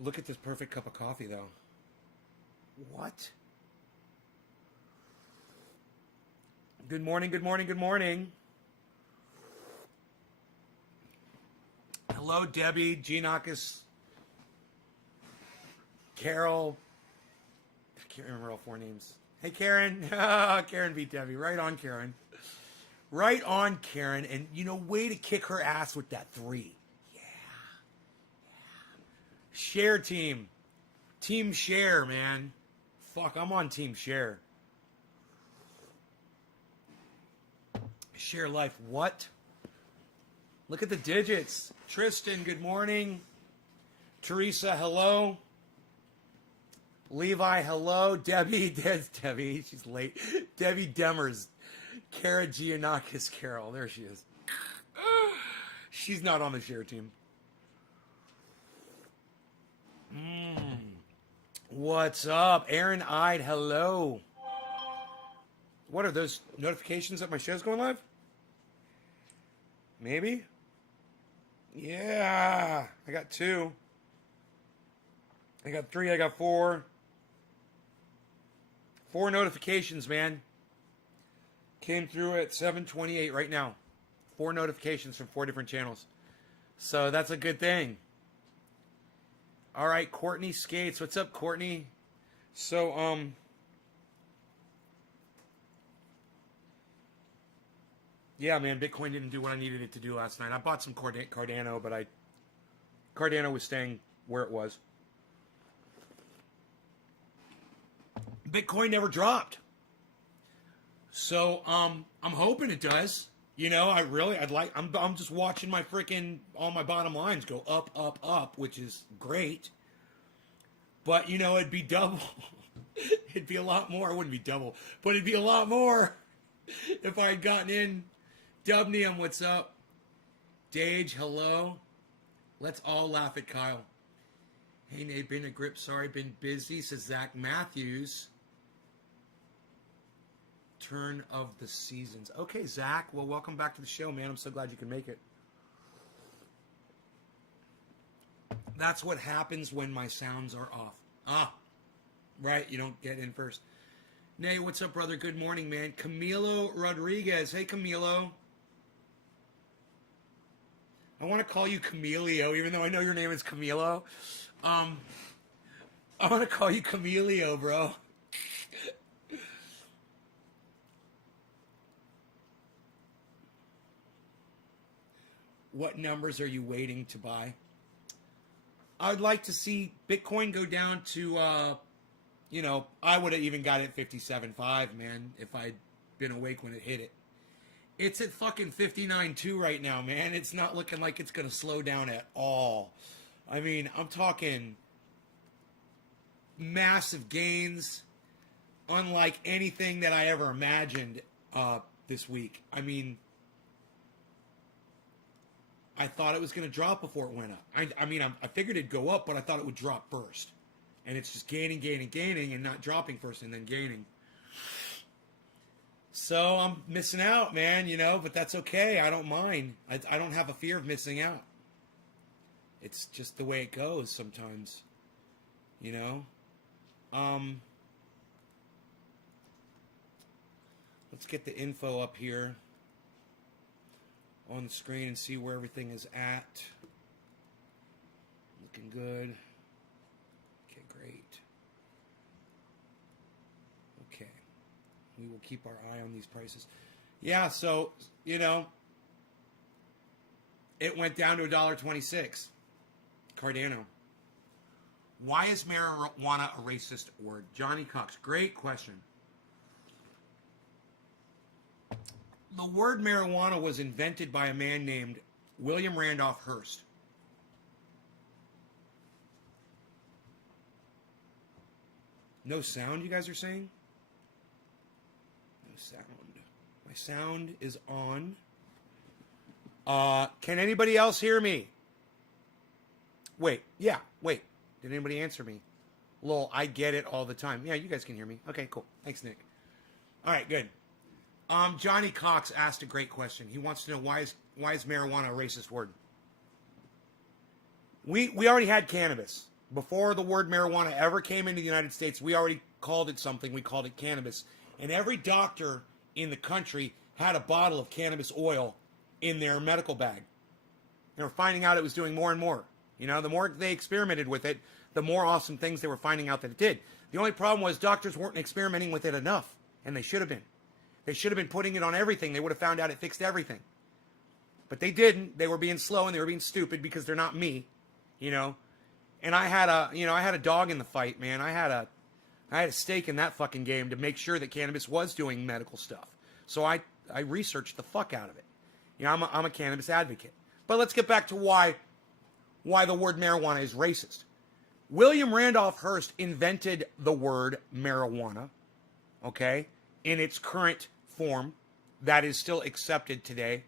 Look at this perfect cup of coffee, though. What? Good morning, good morning, good morning. Hello, Debbie, Giannakis, Carol. I can't remember all four names. Hey, Karen. Karen beat Debbie. Right on, Karen. Right on, Karen. And, way to kick her ass with that 3. Yeah. Share team. Team share, man. Fuck, I'm on team share. Share life. What? Look at the digits. Tristan, good morning. Teresa, hello. Levi, hello. Debbie, Debbie, she's late. Debbie Demers. Kara Giannakis, Carol. There she is. She's not on the share team. What's up? Aaron Ide, hello. What are those notifications that my show's going live? Maybe? Yeah. I got 2. I got 3. I got 4. 4 notifications, man. Came through at 7:28 right now. 4 notifications from 4 different channels. So that's a good thing. All right, Courtney Skates. What's up, Courtney? So, yeah, man, Bitcoin didn't do what I needed it to do last night. I bought some Cardano, but Cardano was staying where it was. Bitcoin never dropped. So, I'm hoping it does. I'm just watching all my bottom lines go up, up, up, which is great. But, it'd be double. It'd be a lot more. It wouldn't be double, but it'd be a lot more if I had gotten in. Dubnium, what's up? Dage, hello. Let's all laugh at Kyle. Hey, Nate, been a grip. Sorry, been busy, says Zach Matthews. Turn of the seasons. Okay, Zach. Well, welcome back to the show, man. I'm so glad you can make it. That's what happens when my sounds are off. Right. You don't get in first. Nay, what's up, brother? Good morning, man. Camilo Rodriguez. Hey, Camilo. I want to call you Camilio, even though I know your name is Camilo. I want to call you Camilio, bro. What numbers are you waiting to buy? I'd like to see Bitcoin go down to, I would have even got it 57.5, man, if I'd been awake when it hit it. It's at fucking 59.2 right now, man. It's not looking like it's going to slow down at all. I mean, I'm talking massive gains, unlike anything that I ever imagined this week. I mean, I thought it was going to drop before it went up. I figured it'd go up, but I thought it would drop first. And it's just gaining, and not dropping first and then gaining. So I'm missing out, man, but that's okay. I don't mind. I don't have a fear of missing out. It's just the way it goes sometimes, Let's get the info up here on the screen and see where everything is at. Looking good. Okay, great. Okay. We will keep our eye on these prices. Yeah, so, it went down to $1.26. Cardano. Why is marijuana a racist word? Johnny Cox. Great question. The word marijuana was invented by a man named William Randolph Hearst. No sound, you guys are saying? No sound. My sound is on. Can anybody else hear me? Wait. Did anybody answer me? Lol, I get it all the time. Yeah, you guys can hear me. Okay, cool. Thanks, Nick. All right, good. Johnny Cox asked a great question. He wants to know why is marijuana a racist word? We already had cannabis. Before the word marijuana ever came into the United States, we already called it something. We called it cannabis. And every doctor in the country had a bottle of cannabis oil in their medical bag. They were finding out it was doing more and more. You know, the more they experimented with it, the more awesome things they were finding out that it did. The only problem was doctors weren't experimenting with it enough, and they should have been. They should have been putting it on everything. They would have found out it fixed everything. But they didn't. They were being slow and they were being stupid because they're not me, you know. And I had a dog in the fight, man. I had a stake in that fucking game to make sure that cannabis was doing medical stuff. So I researched the fuck out of it. You know, I'm a cannabis advocate. But let's get back to why the word marijuana is racist. William Randolph Hearst invented the word marijuana, okay, in its current form that is still accepted today.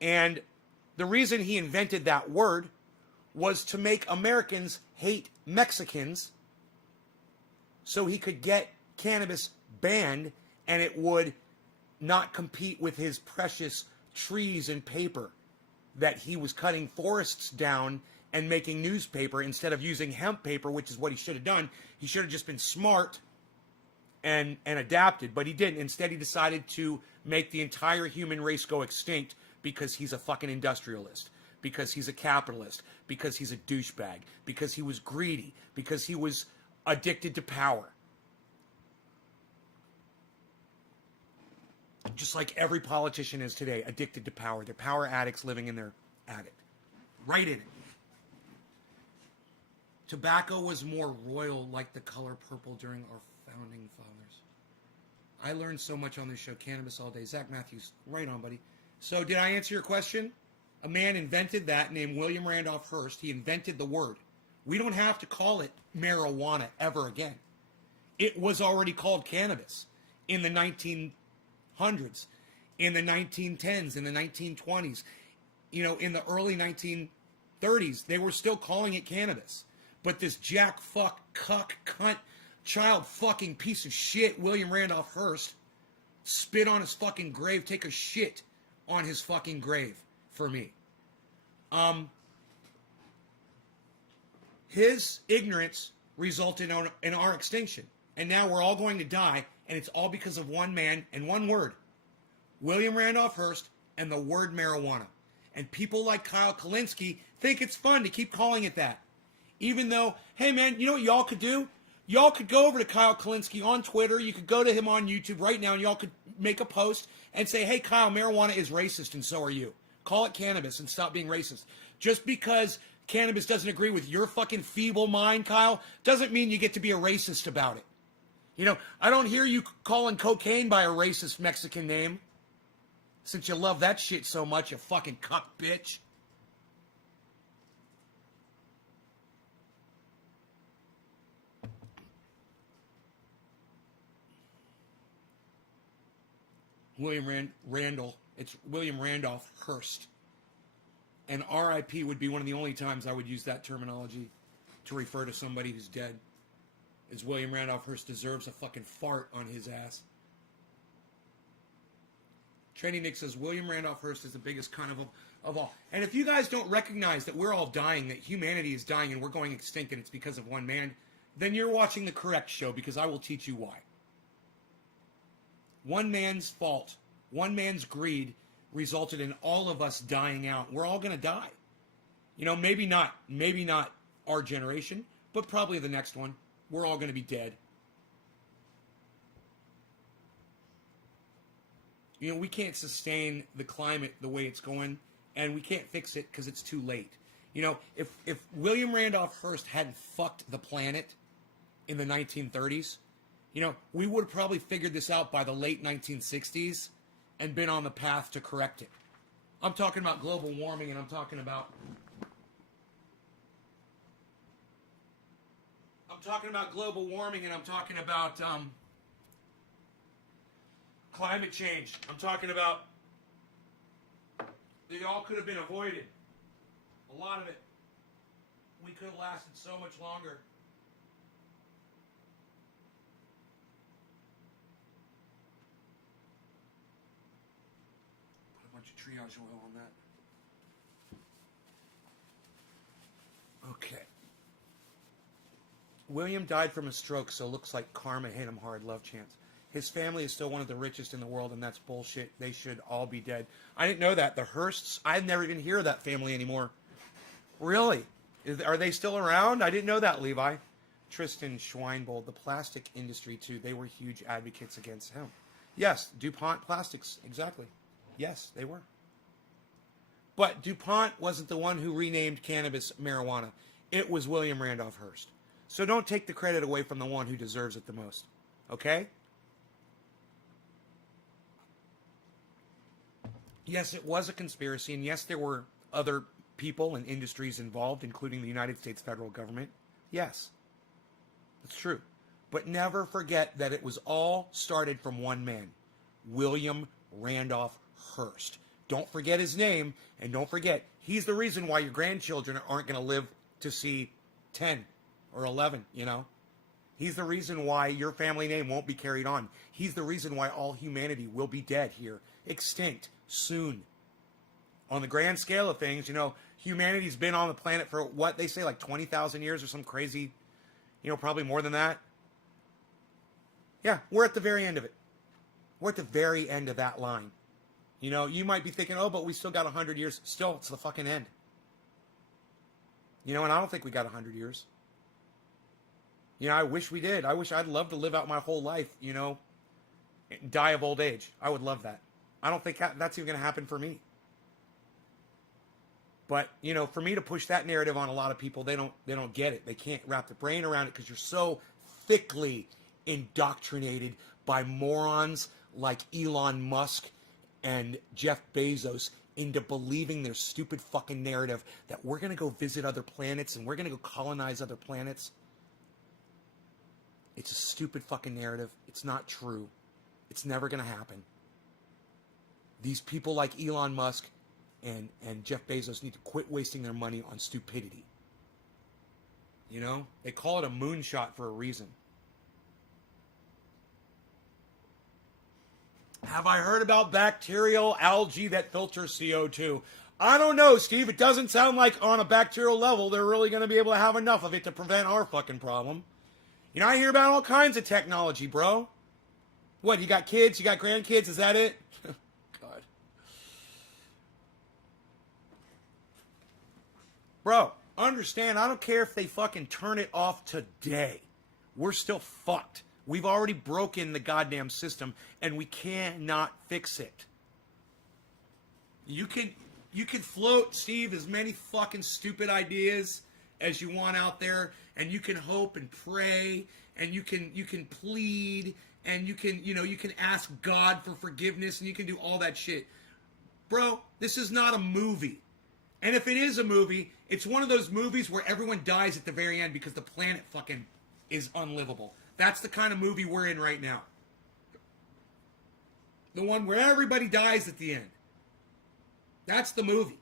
And the reason he invented that word was to make Americans hate Mexicans so he could get cannabis banned and it would not compete with his precious trees and paper that he was cutting forests down and making newspaper instead of using hemp paper, which is what he should have done. He should have just been smart and adapted, but he didn't. Instead, he decided to make the entire human race go extinct because he's a fucking industrialist, because he's a capitalist, because he's a douchebag, because he was greedy, because he was addicted to power. Just like every politician is today, addicted to power. They're power addicts living in their attic. Right in it. Tobacco was more royal, like the color purple during our founding fathers. I learned so much on this show. Cannabis all day. Zach Matthews, right on, buddy. So did I answer your question? A man invented that named William Randolph Hearst. He invented the word. We don't have to call it marijuana ever again. It was already called cannabis in the 1900s, in the 1910s, in the 1920s. You know, in the early 1930s, they were still calling it cannabis. But this jack, fuck, cuck, cunt, child fucking piece of shit, William Randolph Hearst, spit on his fucking grave, take a shit on his fucking grave for me. His ignorance resulted in our extinction. And now we're all going to die, and it's all because of one man and one word. William Randolph Hearst and the word marijuana. And people like Kyle Kalinske think it's fun to keep calling it that. Even though, hey man, you know what y'all could do? Y'all could go over to Kyle Kalinske on Twitter. You could go to him on YouTube right now, and y'all could make a post and say, hey, Kyle, marijuana is racist, and so are you. Call it cannabis and stop being racist. Just because cannabis doesn't agree with your fucking feeble mind, Kyle, doesn't mean you get to be a racist about it. You know, I don't hear you calling cocaine by a racist Mexican name. Since you love that shit so much, you fucking cuck bitch. It's William Randolph Hearst. And RIP would be one of the only times I would use that terminology to refer to somebody who's dead. Is William Randolph Hearst deserves a fucking fart on his ass. Training Nick says William Randolph Hearst is the biggest cunt of all. And if you guys don't recognize that we're all dying, that humanity is dying and we're going extinct and it's because of one man, then you're watching the correct show, because I will teach you why. One man's fault, one man's greed resulted in all of us dying out. We're all going to die. You know, maybe not our generation, but probably the next one. We're all going to be dead. You know, we can't sustain the climate the way it's going, and we can't fix it because it's too late. You know, if William Randolph Hearst hadn't fucked the planet in the 1930s, you know, we would have probably figured this out by the late 1960s and been on the path to correct it. I'm talking about global warming, and I'm talking about global warming, and I'm talking about climate change. I'm talking about it all could have been avoided. A lot of it. We could have lasted so much longer. Put a bunch of triage oil on that. William died from a stroke, so looks like karma hit him hard. Love Chance. His family is still one of the richest in the world, and that's bullshit. They should all be dead. I didn't know that. The Hearsts, I never even hear of that family anymore. Really? Are they still around? I didn't know that, Levi. Tristan Schweinbold, the plastic industry, too. They were huge advocates against him. Yes, DuPont Plastics, exactly. Yes, they were. But DuPont wasn't the one who renamed cannabis marijuana. It was William Randolph Hearst. So don't take the credit away from the one who deserves it the most. Okay? Yes, it was a conspiracy, and yes, there were other people and industries involved, including the United States federal government. Yes, that's true. But never forget that it was all started from one man, William Randolph Hearst. Don't forget his name, and don't forget, he's the reason why your grandchildren aren't going to live to see 10 or 11, you know? He's the reason why your family name won't be carried on. He's the reason why all humanity will be dead here, extinct, soon. On the grand scale of things, you know, humanity's been on the planet for what they say, like 20,000 years or some crazy, you know, probably more than that. Yeah, we're at the very end of it. We're at the very end of that line. You know, you might be thinking, oh, but we still got 100 years. Still, it's the fucking end. You know, and I don't think we got 100 years. You know, I wish we did. I'd love to live out my whole life, you know, die of old age. I would love that. I don't think that's even going to happen for me. But, you know, for me to push that narrative on a lot of people, they don't get it. They can't wrap their brain around it because you're so thickly indoctrinated by morons like Elon Musk and Jeff Bezos into believing their stupid fucking narrative that we're going to go visit other planets and we're going to go colonize other planets. It's a stupid fucking narrative. It's not true. It's never going to happen. These people like Elon Musk and Jeff Bezos need to quit wasting their money on stupidity. You know? They call it a moonshot for a reason. Have I heard about bacterial algae that filters CO2? I don't know, Steve. It doesn't sound like on a bacterial level they're really going to be able to have enough of it to prevent our fucking problem. You know, I hear about all kinds of technology, bro. What, you got kids? You got grandkids? Is that it? God. Bro, understand, I don't care if they fucking turn it off today. We're still fucked. We've already broken the goddamn system, and we cannot fix it. You can float, Steve, as many fucking stupid ideas as you want out there, and you can hope and pray, and you can plead, and you can ask God for forgiveness, and you can do all that shit. Bro, this is not a movie. And if it is a movie, it's one of those movies where everyone dies at the very end because the planet fucking is unlivable. That's the kind of movie we're in right now. The one where everybody dies at the end. That's the movie.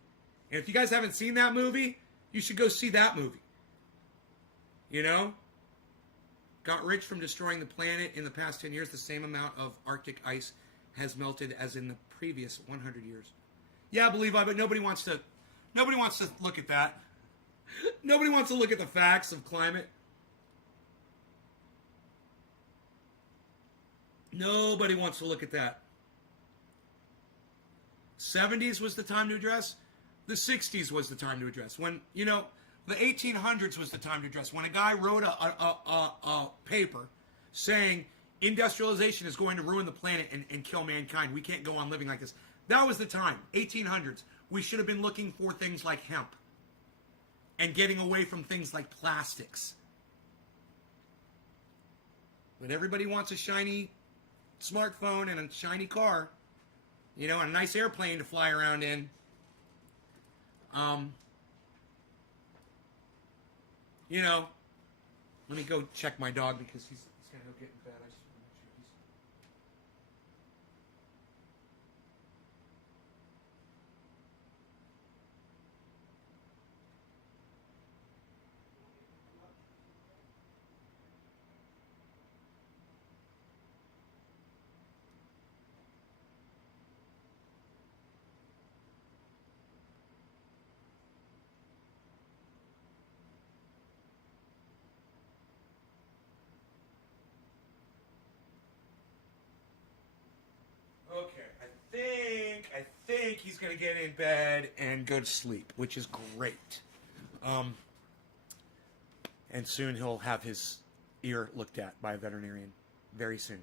And if you guys haven't seen that movie, you should go see that movie. You know? Got rich from destroying the planet in the past 10 years. The same amount of Arctic ice has melted as in the previous 100 years. Yeah, believe I, but nobody wants to look at that. Nobody wants to look at the facts of climate. Nobody wants to look at that. 70s was the time to address. The 60s was the time to address. When, you know, the 1800s was the time to address. When a guy wrote a paper saying industrialization is going to ruin the planet and kill mankind. We can't go on living like this. That was the time, 1800s. We should have been looking for things like hemp and getting away from things like plastics. But everybody wants a shiny smartphone and a shiny car, you know, and a nice airplane to fly around in. You know, let me go check my dog because he's gonna go get in bed. I just want to make sure he's. he's going to get in bed and go to sleep, which is great. And soon he'll have his ear looked at by a veterinarian. Very soon.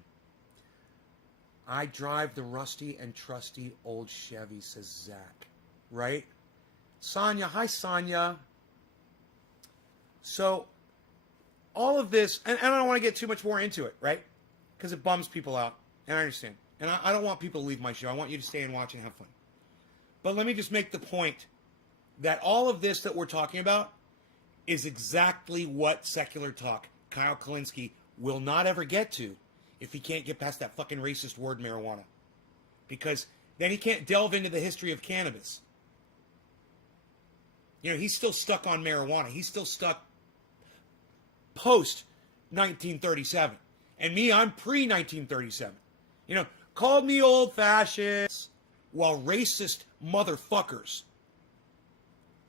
I drive the rusty and trusty old Chevy, says Zach. Right? Sonia. Hi, Sonia. So, all of this, and I don't want to get too much more into it, right? Because it bums people out. And I understand. And I don't want people to leave my show. I want you to stay and watch and have fun. But let me just make the point that all of this that we're talking about is exactly what Secular Talk, Kyle Kalinske, will not ever get to if he can't get past that fucking racist word marijuana. Because then he can't delve into the history of cannabis. You know, he's still stuck on marijuana. He's still stuck post-1937. And me, I'm pre-1937. You know, called me old-fashioned, while racist motherfuckers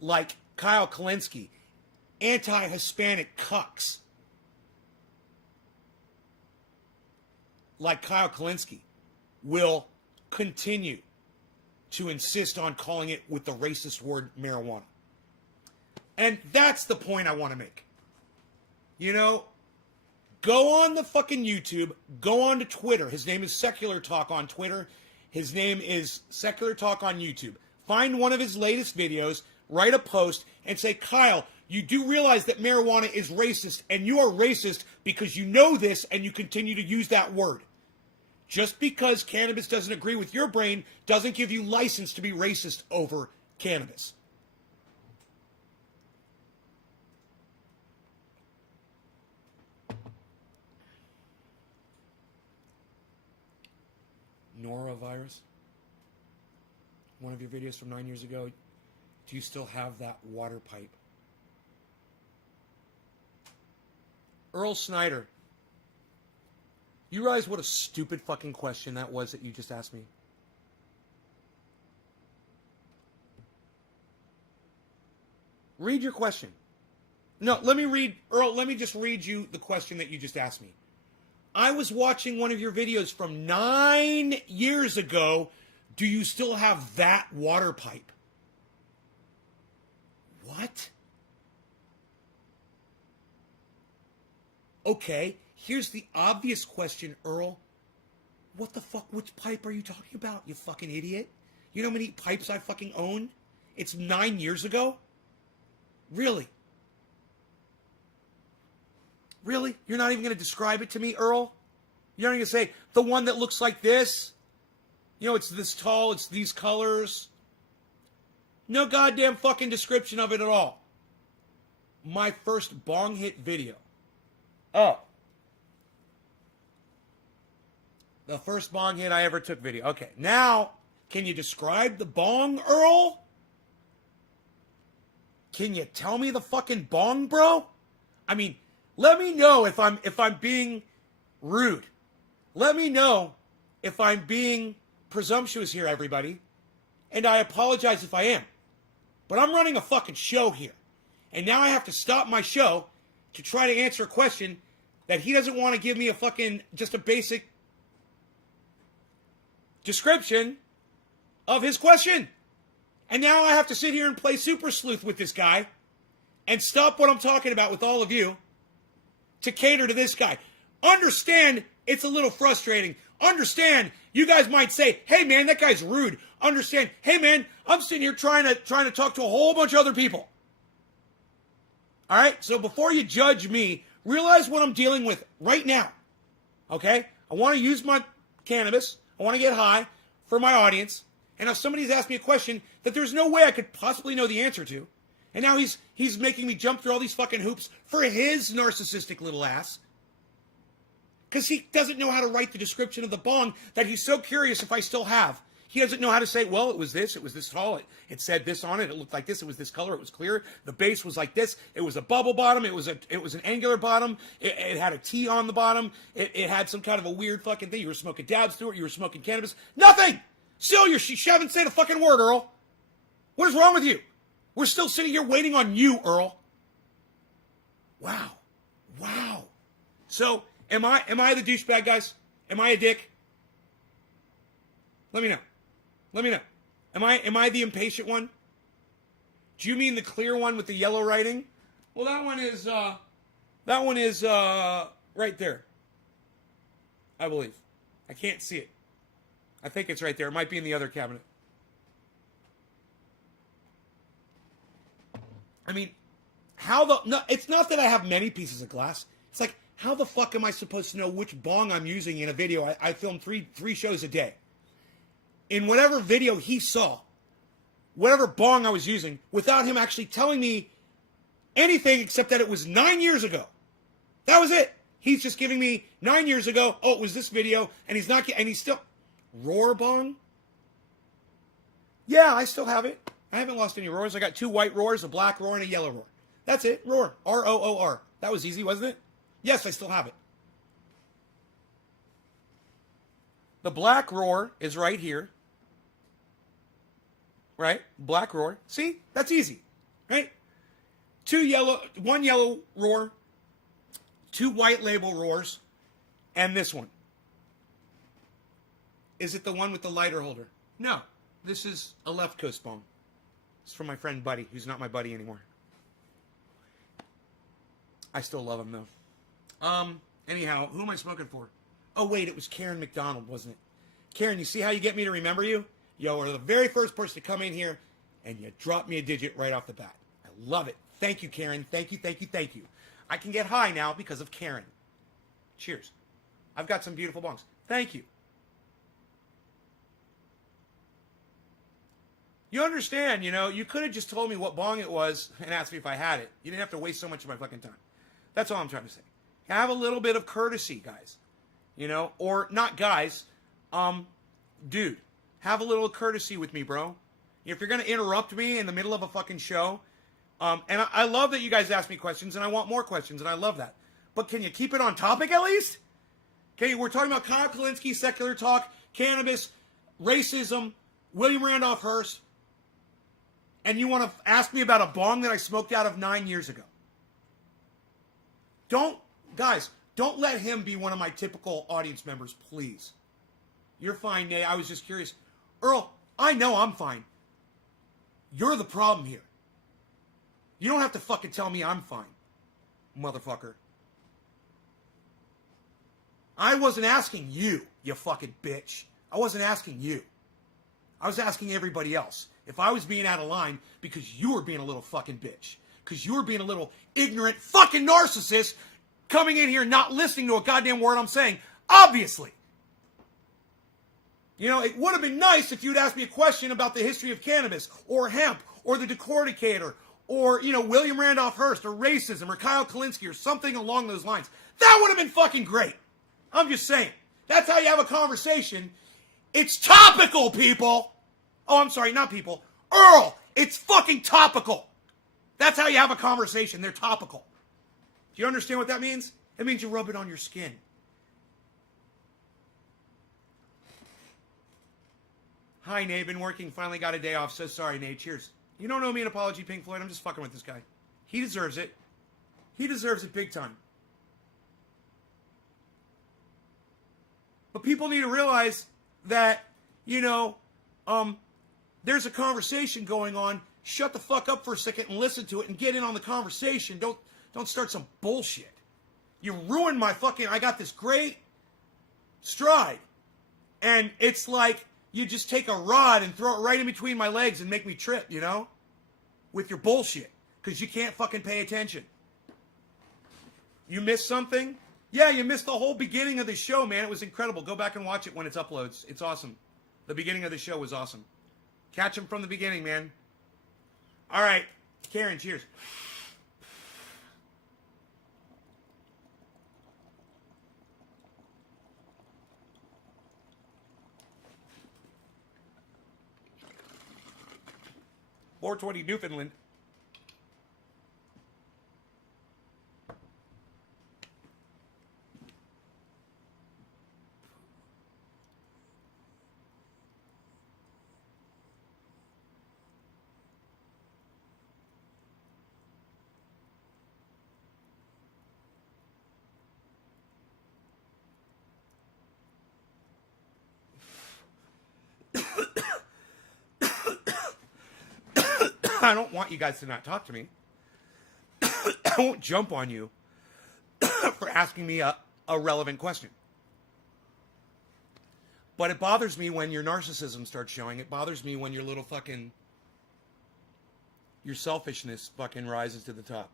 like Kyle Kalinske, anti-Hispanic cucks like Kyle Kalinske, will continue to insist on calling it with the racist word marijuana. And that's the point I want to make. You know, go on the fucking YouTube, go on to Twitter. His name is Secular Talk on Twitter. His name is Secular Talk on YouTube. Find one of his latest videos, write a post, and say, Kyle, you do realize that marijuana is racist, and you are racist because you know this and you continue to use that word. Just because cannabis doesn't agree with your brain doesn't give you license to be racist over cannabis. Norovirus? One of your videos from 9 years ago. Do you still have that water pipe? Earl Snyder. You realize what a stupid fucking question that was that you just asked me? Read your question. No, let me just read you the question that you just asked me. I was watching one of your videos from 9 years ago. Do you still have that water pipe? What? Okay, here's the obvious question, Earl. What the fuck, which pipe are you talking about, you fucking idiot? You know how many pipes I fucking own? It's 9 years ago? Really? Really? You're not even going to describe it to me, Earl? You're not going to say, the one that looks like this? You know, it's this tall, it's these colors. No goddamn fucking description of it at all. My first bong hit video. Oh. The first bong hit I ever took video. Okay, now, can you describe the bong, Earl? Can you tell me the fucking bong, bro? I mean, let me know if I'm being rude. Let me know if I'm being presumptuous here, everybody. And I apologize if I am. But I'm running a fucking show here. And now I have to stop my show to try to answer a question that he doesn't want to give me a fucking, just a basic description of his question. And now I have to sit here and play super sleuth with this guy and stop what I'm talking about with all of you to cater to this guy. Understand it's a little frustrating. Understand you guys might say, hey man, that guy's rude. Understand, hey man, I'm sitting here trying to talk to a whole bunch of other people. All right, so before you judge me, realize what I'm dealing with right now. Okay? I want to use my cannabis. I want to get high for my audience. And if somebody's asked me a question that there's no way I could possibly know the answer to, and now he's making me jump through all these fucking hoops for his narcissistic little ass, because he doesn't know how to write the description of the bong that he's so curious if I still have. He doesn't know how to say, well, it was this tall, it said this on it, it looked like this, it was this color, it was clear, the base was like this, it was a bubble bottom, it was an angular bottom, it had a T on the bottom, it had some kind of a weird fucking thing, you were smoking dabs through it, you were smoking cannabis, nothing! Still, you haven't said a fucking word, Earl. What is wrong with you? We're still sitting here waiting on you, Earl. Wow. So, am I the douchebag, guys? Am I a dick? Let me know. Am I the impatient one? Do you mean the clear one with the yellow writing? Well, that one is right there. I believe. I can't see it. I think it's right there. It might be in the other cabinet. I mean, no, it's not that I have many pieces of glass. It's like, how the fuck am I supposed to know which bong I'm using in a video? I film three shows a day. In whatever video he saw, whatever bong I was using, without him actually telling me anything except that it was 9 years ago. That was it. He's just giving me 9 years ago. Oh, it was this video, and he's still Roar bong. Yeah, I still have it. I haven't lost any roars. I got 2 white roars, a black roar, and a yellow roar. That's it. Roar. R-O-O-R. That was easy, wasn't it? Yes, I still have it. The black roar is right here. Right? Black roar. See? That's easy. Right? 1 yellow roar, 2 white label roars, and this one. Is it the one with the lighter holder? No. This is a left coast bong. It's from my friend Buddy, who's not my buddy anymore. I still love him, though. Anyhow, who am I smoking for? Oh, wait, it was Karen McDonald, wasn't it? Karen, you see how you get me to remember you? You are the very first person to come in here, and you drop me a digit right off the bat. I love it. Thank you, Karen. Thank you, thank you, thank you. I can get high now because of Karen. Cheers. I've got some beautiful bongs. Thank you. You understand, you could have just told me what bong it was and asked me if I had it. You didn't have to waste so much of my fucking time. That's all I'm trying to say. Have a little bit of courtesy, guys. Or not guys. Dude, have a little courtesy with me, bro. If you're going to interrupt me in the middle of a fucking show, and I love that you guys ask me questions, and I want more questions, and I love that. But can you keep it on topic at least? Okay, we're talking about Kyle Kalinske, secular talk, cannabis, racism, William Randolph Hearst, and you want to ask me about a bong that I smoked out of 9 years ago. Don't let him be one of my typical audience members, please. You're fine, Nay. I was just curious. Earl, I know I'm fine. You're the problem here. You don't have to fucking tell me I'm fine, motherfucker. I wasn't asking you, you fucking bitch. I wasn't asking you. I was asking everybody else if I was being out of line because you were being a little fucking bitch. Because you were being a little ignorant fucking narcissist coming in here not listening to a goddamn word I'm saying. Obviously. It would have been nice if you'd asked me a question about the history of cannabis or hemp or the decorticator or, William Randolph Hearst or racism or Kyle Kalinske or something along those lines. That would have been fucking great. I'm just saying. That's how you have a conversation. It's topical, people. Oh, I'm sorry, not people. Earl, it's fucking topical. That's how you have a conversation. They're topical. Do you understand what that means? It means you rub it on your skin. Hi, Nate. Been working. Finally got a day off. So sorry, Nate. Cheers. You don't owe me an apology, Pink Floyd. I'm just fucking with this guy. He deserves it. He deserves it big time. But people need to realize that, there's a conversation going on. Shut the fuck up for a second and listen to it and get in on the conversation. Don't start some bullshit. You ruined my fucking... I got this great stride. And it's like you just take a rod and throw it right in between my legs and make me trip, with your bullshit. Because you can't fucking pay attention. You missed something? Yeah, you missed the whole beginning of the show, man. It was incredible. Go back and watch it when it uploads. It's awesome. The beginning of the show was awesome. Catch them from the beginning, man. All right. Karen, cheers. $4.20 Newfoundland. I don't want you guys to not talk to me. I won't jump on you for asking me a relevant question. But it bothers me when your narcissism starts showing. It bothers me when your little fucking, your selfishness fucking rises to the top.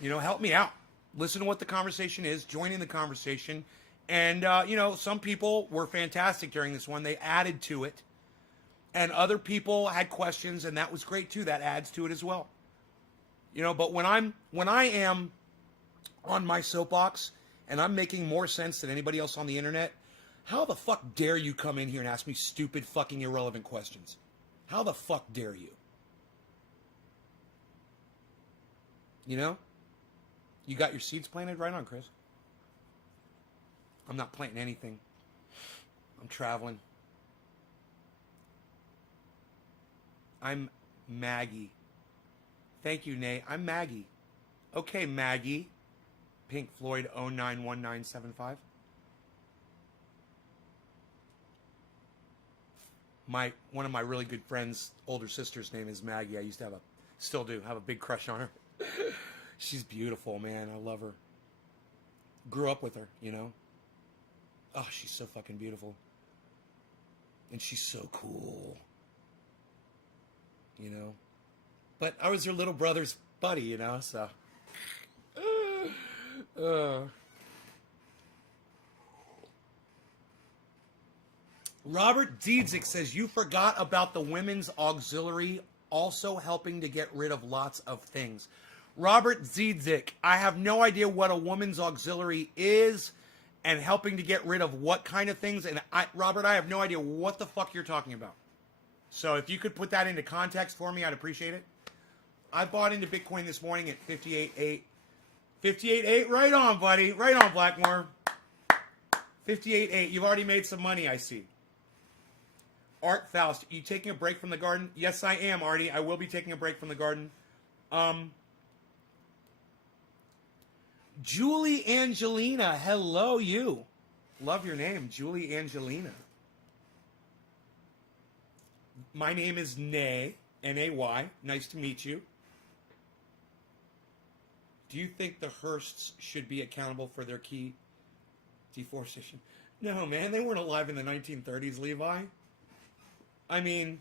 You know, help me out. Listen to what the conversation is. Join in the conversation. And, you know, some people were fantastic during this one. They added to it. And other people had questions, and that was great too. That adds to it as well. You know, but when I am on my soapbox and I'm making more sense than anybody else on the internet, how the fuck dare you come in here and ask me stupid fucking irrelevant questions? How the fuck dare you? You know? You got your seeds planted? Right on, Chris. I'm not planting anything. I'm traveling. I'm Maggie. Thank you, Nate. I'm Maggie. Okay, Maggie. Pink Floyd 091975. One of my really good friends' older sister's name is Maggie. I used to still do have a big crush on her. She's beautiful, man. I love her. Grew up with her, you know. Oh, she's so fucking beautiful. And she's so cool. You know. But I was her little brother's buddy, you know, so. Robert Diedzik says, you forgot about the women's auxiliary also helping to get rid of lots of things. Robert Diedzik, I have no idea what a woman's auxiliary is and helping to get rid of what kind of things. And Robert, I have no idea what the fuck you're talking about. So if you could put that into context for me, I'd appreciate it. I bought into Bitcoin this morning at 58.8. 58.8, right on, buddy. Right on, Blackmore. 58.8. You've already made some money, I see. Art Faust, you taking a break from the garden? Yes, I am, Artie. I will be taking a break from the garden. Julie Angelina, hello, you. Love your name, Julie Angelina. My name is Nay, N-A-Y. Nice to meet you. Do you think the Hearsts should be accountable for their key deforestation? No, man, they weren't alive in the 1930s, Levi. I mean,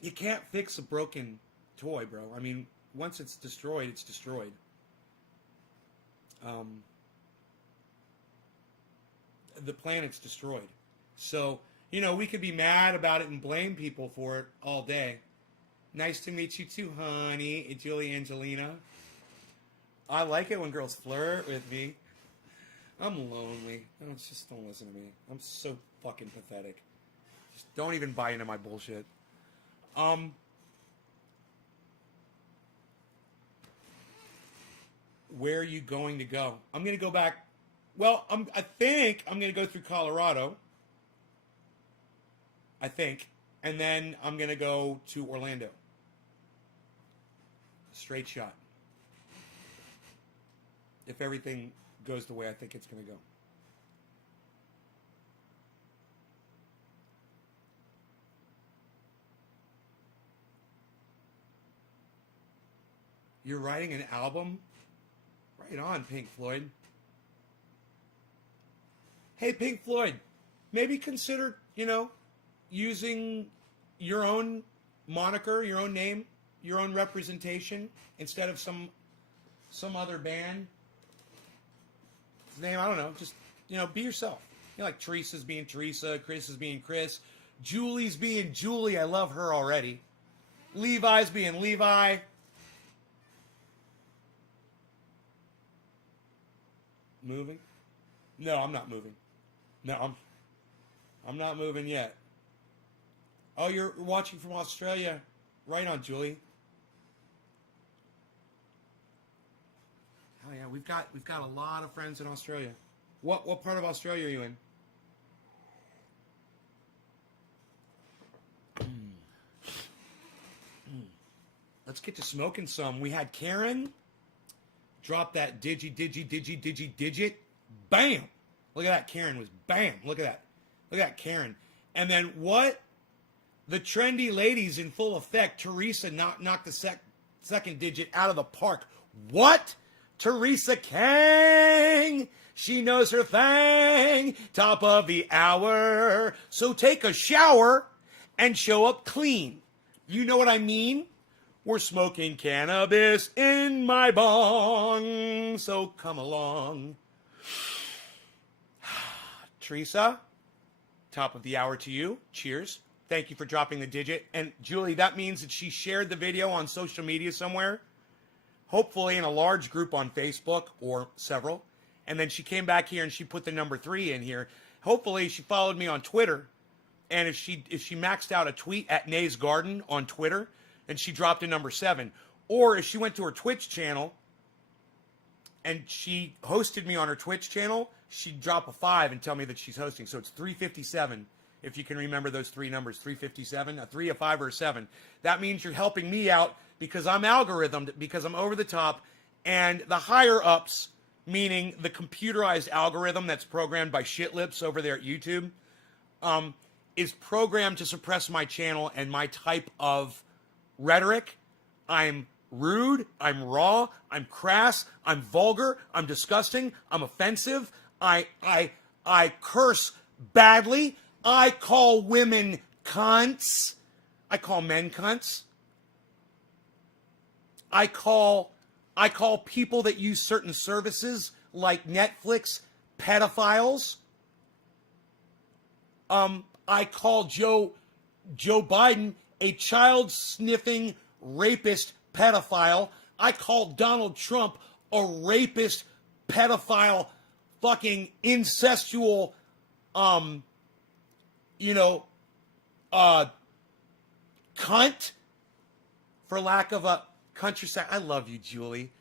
you can't fix a broken toy, bro. I mean, once it's destroyed, it's destroyed. The planet's destroyed. So, you know, we could be mad about it and blame people for it all day. Nice to meet you too, honey. Julie Angelina. I like it when girls flirt with me. I'm lonely. No, just don't listen to me. I'm so fucking pathetic. Just don't even buy into my bullshit. Where are you going to go? I'm going to go back. Well, I think I'm going to go through Colorado. I think. And then I'm going to go to Orlando. Straight shot. If everything goes the way I think it's going to go. You're writing an album? Right on, Pink Floyd. Hey, Pink Floyd, maybe consider, you know, using your own moniker, your own name, your own representation instead of some other band. His name, I don't know, just, you know, be yourself. You know, like Teresa's being Teresa, Chris is being Chris, Julie's being Julie, I love her already. Levi's being Levi. Moving? No, I'm not moving. No, I'm not moving yet. Oh, you're watching from Australia. Right on, Julie. Oh yeah, we've got a lot of friends in Australia. What part of Australia are you in? Let's get to smoking some. We had Karen drop that digit. Bam! Look at that. Karen was bam. Look at that. Look at that, Karen. And then what? The trendy ladies in full effect. Teresa knocked the second digit out of the park. What? Teresa Kang. She knows her thing. Top of the hour. So take a shower and show up clean. You know what I mean? We're smoking cannabis in my bong. So come along. Teresa, top of the hour to you. Cheers. Thank you for dropping the digit. And Julie, that means that she shared the video on social media somewhere. Hopefully in a large group on Facebook or several. And then she came back here and she put the number 3 in here. Hopefully she followed me on Twitter. And if she maxed out a tweet at Nay's Garden on Twitter, and she dropped a number 7. Or if she went to her Twitch channel and she hosted me on her Twitch channel, she'd drop a 5 and tell me that she's hosting. So it's 357, if you can remember those 3 numbers, 357, a 3, a 5, or a 7. That means you're helping me out because I'm algorithmed, because I'm over the top, and the higher ups, meaning the computerized algorithm that's programmed by shitlips over there at YouTube, is programmed to suppress my channel and my type of rhetoric. I'm rude, I'm raw, I'm crass, I'm vulgar, I'm disgusting, I'm offensive, I curse badly, I call women cunts, I call men cunts, I call people that use certain services like Netflix pedophiles. I call Joe Biden a child-sniffing rapist pedophile. I call Donald Trump a rapist pedophile fucking incestual, cunt, for lack of a countryside. I love you, Julie.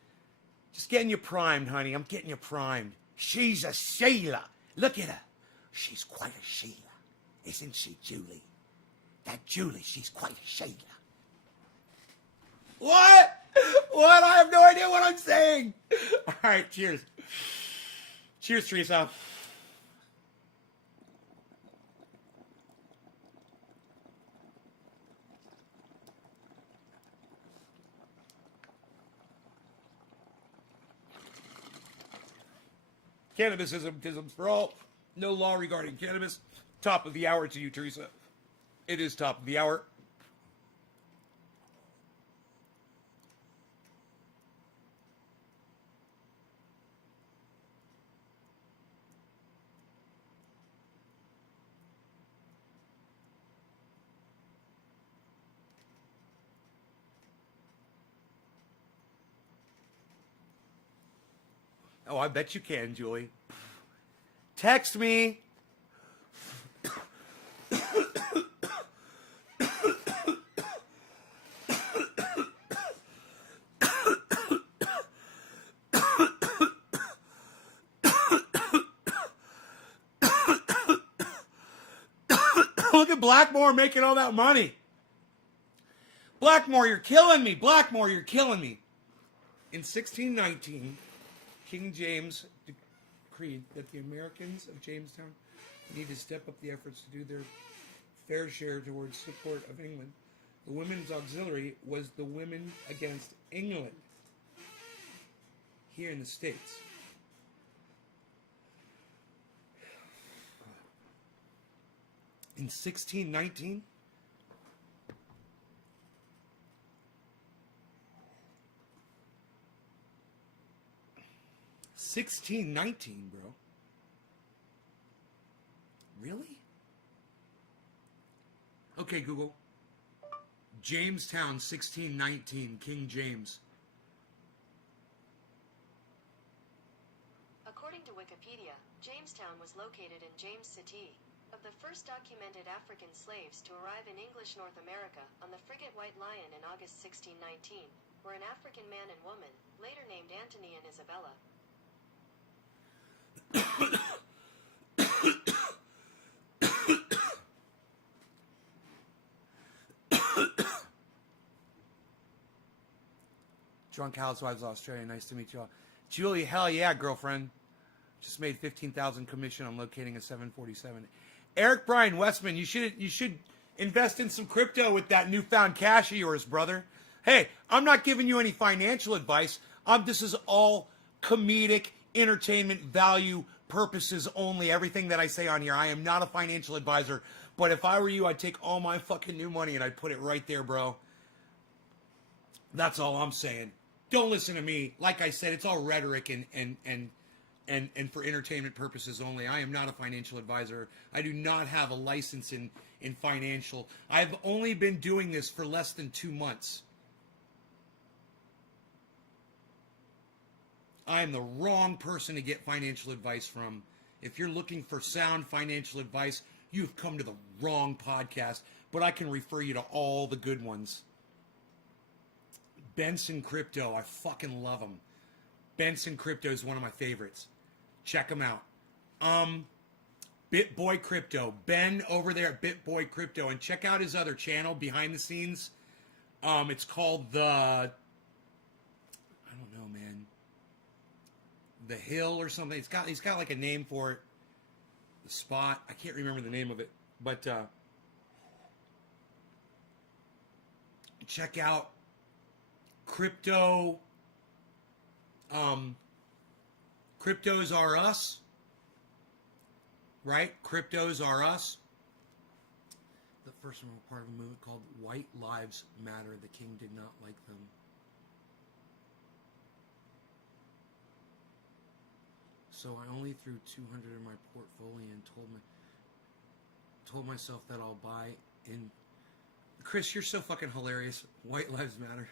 Just getting you primed, honey. I'm getting you primed. She's a Sheila. Look at her. She's quite a Sheila. Isn't she, Julie? That Julie, she's quite a Sheila. What? What? I have no idea what I'm saying. All right, cheers. Cheers, Teresa. Cannabisism for all. No law regarding cannabis. Top of the hour to you, Teresa. It is top of the hour. Oh, I bet you can, Julie. Text me. Look at Blackmore making all that money. Blackmore, you're killing me. Blackmore, you're killing me. In 1619, King James decreed that the Americans of Jamestown need to step up the efforts to do their fair share towards support of England. The Women's Auxiliary was the Women Against England here in the States. In 1619, bro. Really? Okay, Google. Jamestown, 1619, King James. According to Wikipedia, Jamestown was located in James City. Of the first documented African slaves to arrive in English North America on the frigate White Lion in August 1619 were an African man and woman, later named Antony and Isabella. Drunk Housewives of Australia, nice to meet you all. Julie, hell yeah, girlfriend. Just made $15,000 commission on locating a 747. Eric Brian Westman, you should invest in some crypto with that newfound cash of yours, brother. Hey, I'm not giving you any financial advice. This is all comedic entertainment value purposes only. Everything that I say on here, I am not a financial advisor. But if I were you, I'd take all my fucking new money and I'd put it right there, bro. That's all I'm saying. Don't listen to me. Like I said, it's all rhetoric and for entertainment purposes only. I am not a financial advisor. I do not have a license in financial. I've only been doing this for less than 2 months. I am the wrong person to get financial advice from. If you're looking for sound financial advice, you've come to the wrong podcast, but I can refer you to all the good ones. Benson Crypto, I fucking love him. Benson Crypto is one of my favorites. Check him out. BitBoy Crypto, Ben over there at BitBoy Crypto, and check out his other channel behind the scenes. It's called I don't know, man. The Hill or something. He's got like a name for it. The Spot. I can't remember the name of it, but check out Crypto. Cryptos Are Us. Right? Cryptos Are Us. The first one was part of a movement called White Lives Matter. The king did not like them. So I only threw 200 in my portfolio and told myself that I'll buy in. Chris, you're so fucking hilarious. White Lives Matter.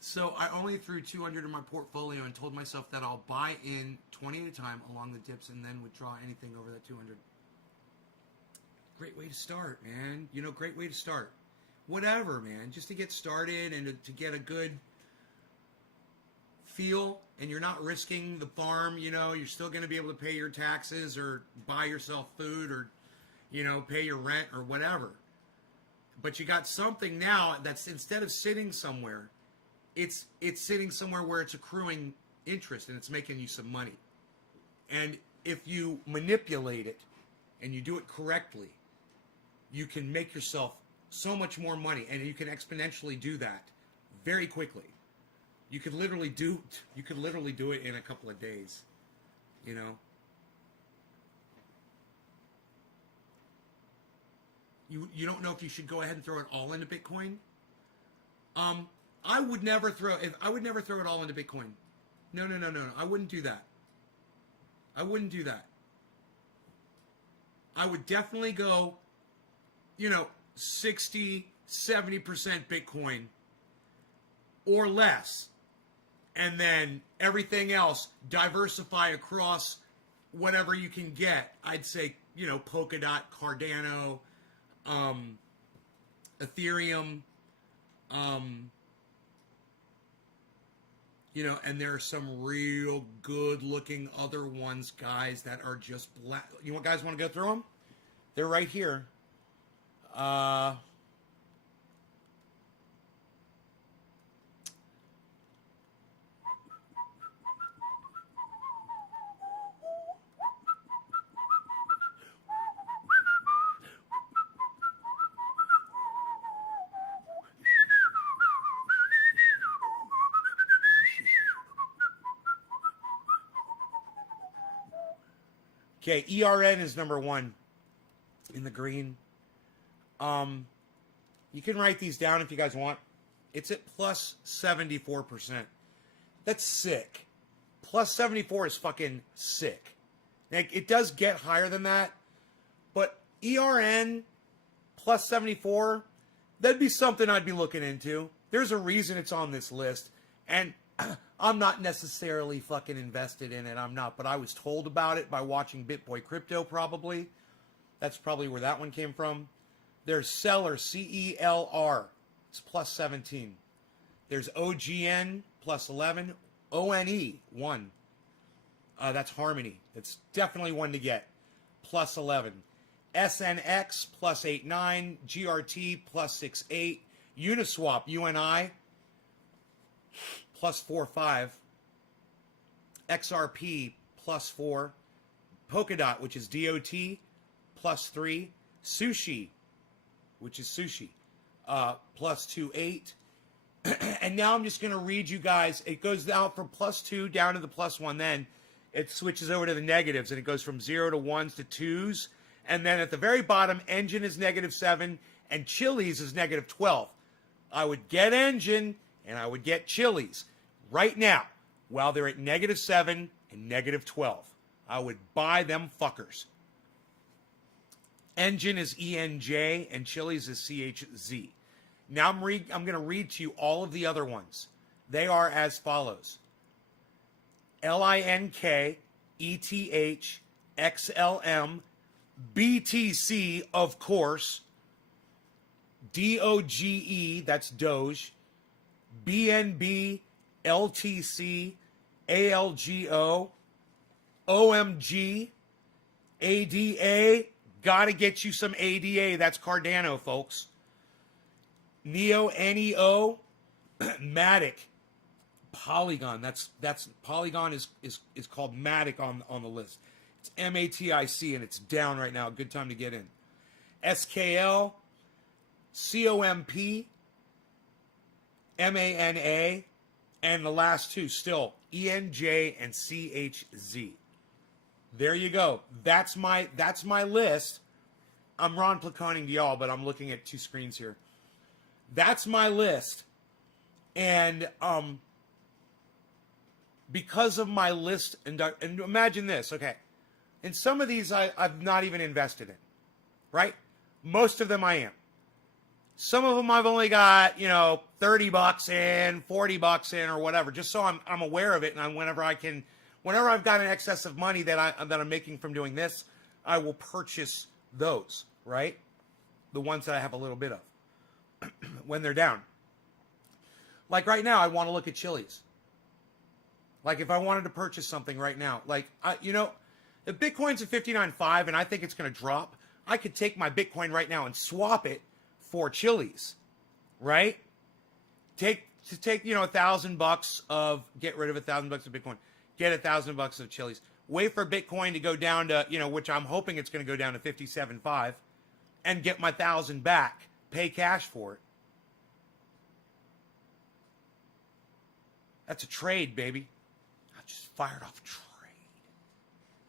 So I only threw 200 in my portfolio and told myself that I'll buy in 20 at a time along the dips and then withdraw anything over that 200. Great way to start, man. You know, great way to start. Whatever, man. Just to get started and to get a good feel, and you're not risking the farm, you know, you're still going to be able to pay your taxes or buy yourself food or, you know, pay your rent or whatever. But you got something now that's, instead of sitting somewhere, it's sitting somewhere where it's accruing interest and it's making you some money. And if you manipulate it and you do it correctly, you can make yourself so much more money, and you can exponentially do that very quickly. You could literally do it in a couple of days, you know. You don't know if you should go ahead and throw it all into Bitcoin. I would never throw it all into Bitcoin. No. I wouldn't do that. I would definitely go, you know, 60, 70% Bitcoin or less. And then everything else, diversify across whatever you can get. I'd say, you know, Polkadot, Cardano, Ethereum, you know, and there are some real good-looking other ones, guys, that are just black. You guys want to go through them? They're right here. Okay, ERN is number 1 in the green. You can write these down if you guys want. It's at plus 74%. That's sick. Plus 74 is fucking sick. Like, it does get higher than that, but ERN plus 74, that'd be something I'd be looking into. There's a reason it's on this list, and I'm not necessarily fucking invested in it. I'm not, but I was told about it by watching BitBoy Crypto, probably. That's probably where that one came from. There's Cellar, CELR. It's plus 17. There's OGN, plus 11. ONE, 1. That's Harmony. It's definitely one to get. Plus 11. SNX, plus 8.9. GRT, plus 6.8. Uniswap, UNI, plus 4.5. XRP +4, Polkadot, which is DOT, +3, Sushi, which is sushi, +2.8. And now I'm just going to read you guys. It goes down from +2 down to the +1. Then it switches over to the negatives, and it goes from 0 to 1s to 2s. And then at the very bottom, Engine is -7, and Chili's is -12. I would get Engine, and I would get Chili's right now while they're at -7 and -12. I would buy them fuckers. Engine is ENJ, and Chili's is CHZ. Now I'm going to read to you all of the other ones. They are as follows. LINK, ETH, XLM, BTC, of course, DOGE, that's Doge, BNB, LTC, ALGO, OMG, ADA, gotta get you some ADA, that's Cardano, folks. Neo, NEO, Matic, Polygon. That's Polygon is called Matic on the list. It's MATIC, and it's down right now. Good time to get in. SKL, COMP, MANA, and the last two still ENJ and CHZ. There you go. That's my list. I'm Ron Placoning to y'all, but I'm looking at two screens here. That's my list. And because of my list, and imagine this, okay. And some of these I've not even invested in, right? Most of them I am. Some of them I've only got, $30 in, $40 in, or whatever, just so I'm aware of it. And whenever I've got an excess of money that I'm making from doing this, I will purchase those, right? The ones that I have a little bit of when they're down. Like right now, I want to look at Chili's. Like if I wanted to purchase something right now, like if Bitcoin's at 59.5 and I think it's going to drop, I could take my Bitcoin right now and swap it for Chili's, right? Take $1,000 of, get rid of $1,000 of Bitcoin, get $1,000 of Chili's, wait for Bitcoin to go down to, which I'm hoping it's going to go down to 57.5, and get my 1,000 back, pay cash for it. That's a trade, baby. I just fired off a trade.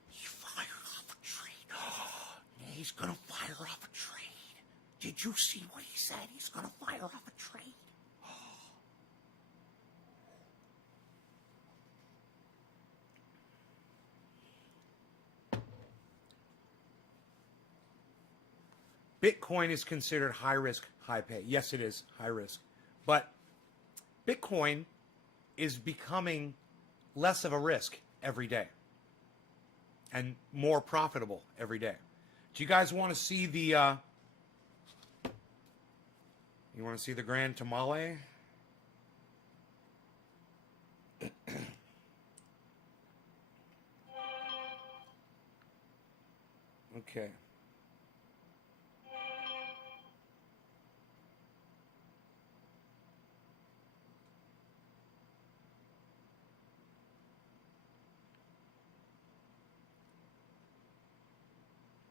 He fired off a trade. Oh, he's going to fire off a trade. Did you see what he said? He's going to fire off a trade. Bitcoin is considered high risk, high pay. Yes, it is high risk. But Bitcoin is becoming less of a risk every day and more profitable every day. Do you guys want to see the Grand Tamale? Okay.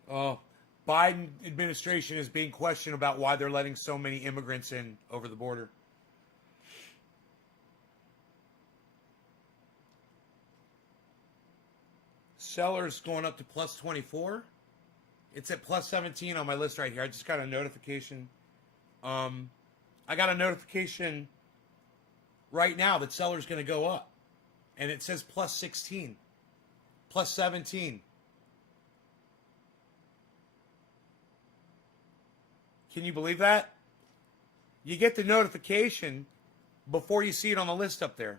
Oh, Biden administration is being questioned about why they're letting so many immigrants in over the border. Sellers going up to +24. It's at +17 on my list right here. I just got a notification. I got a notification right now that seller's going to go up. And it says +16, +17. Can you believe that? You get the notification before you see it on the list up there.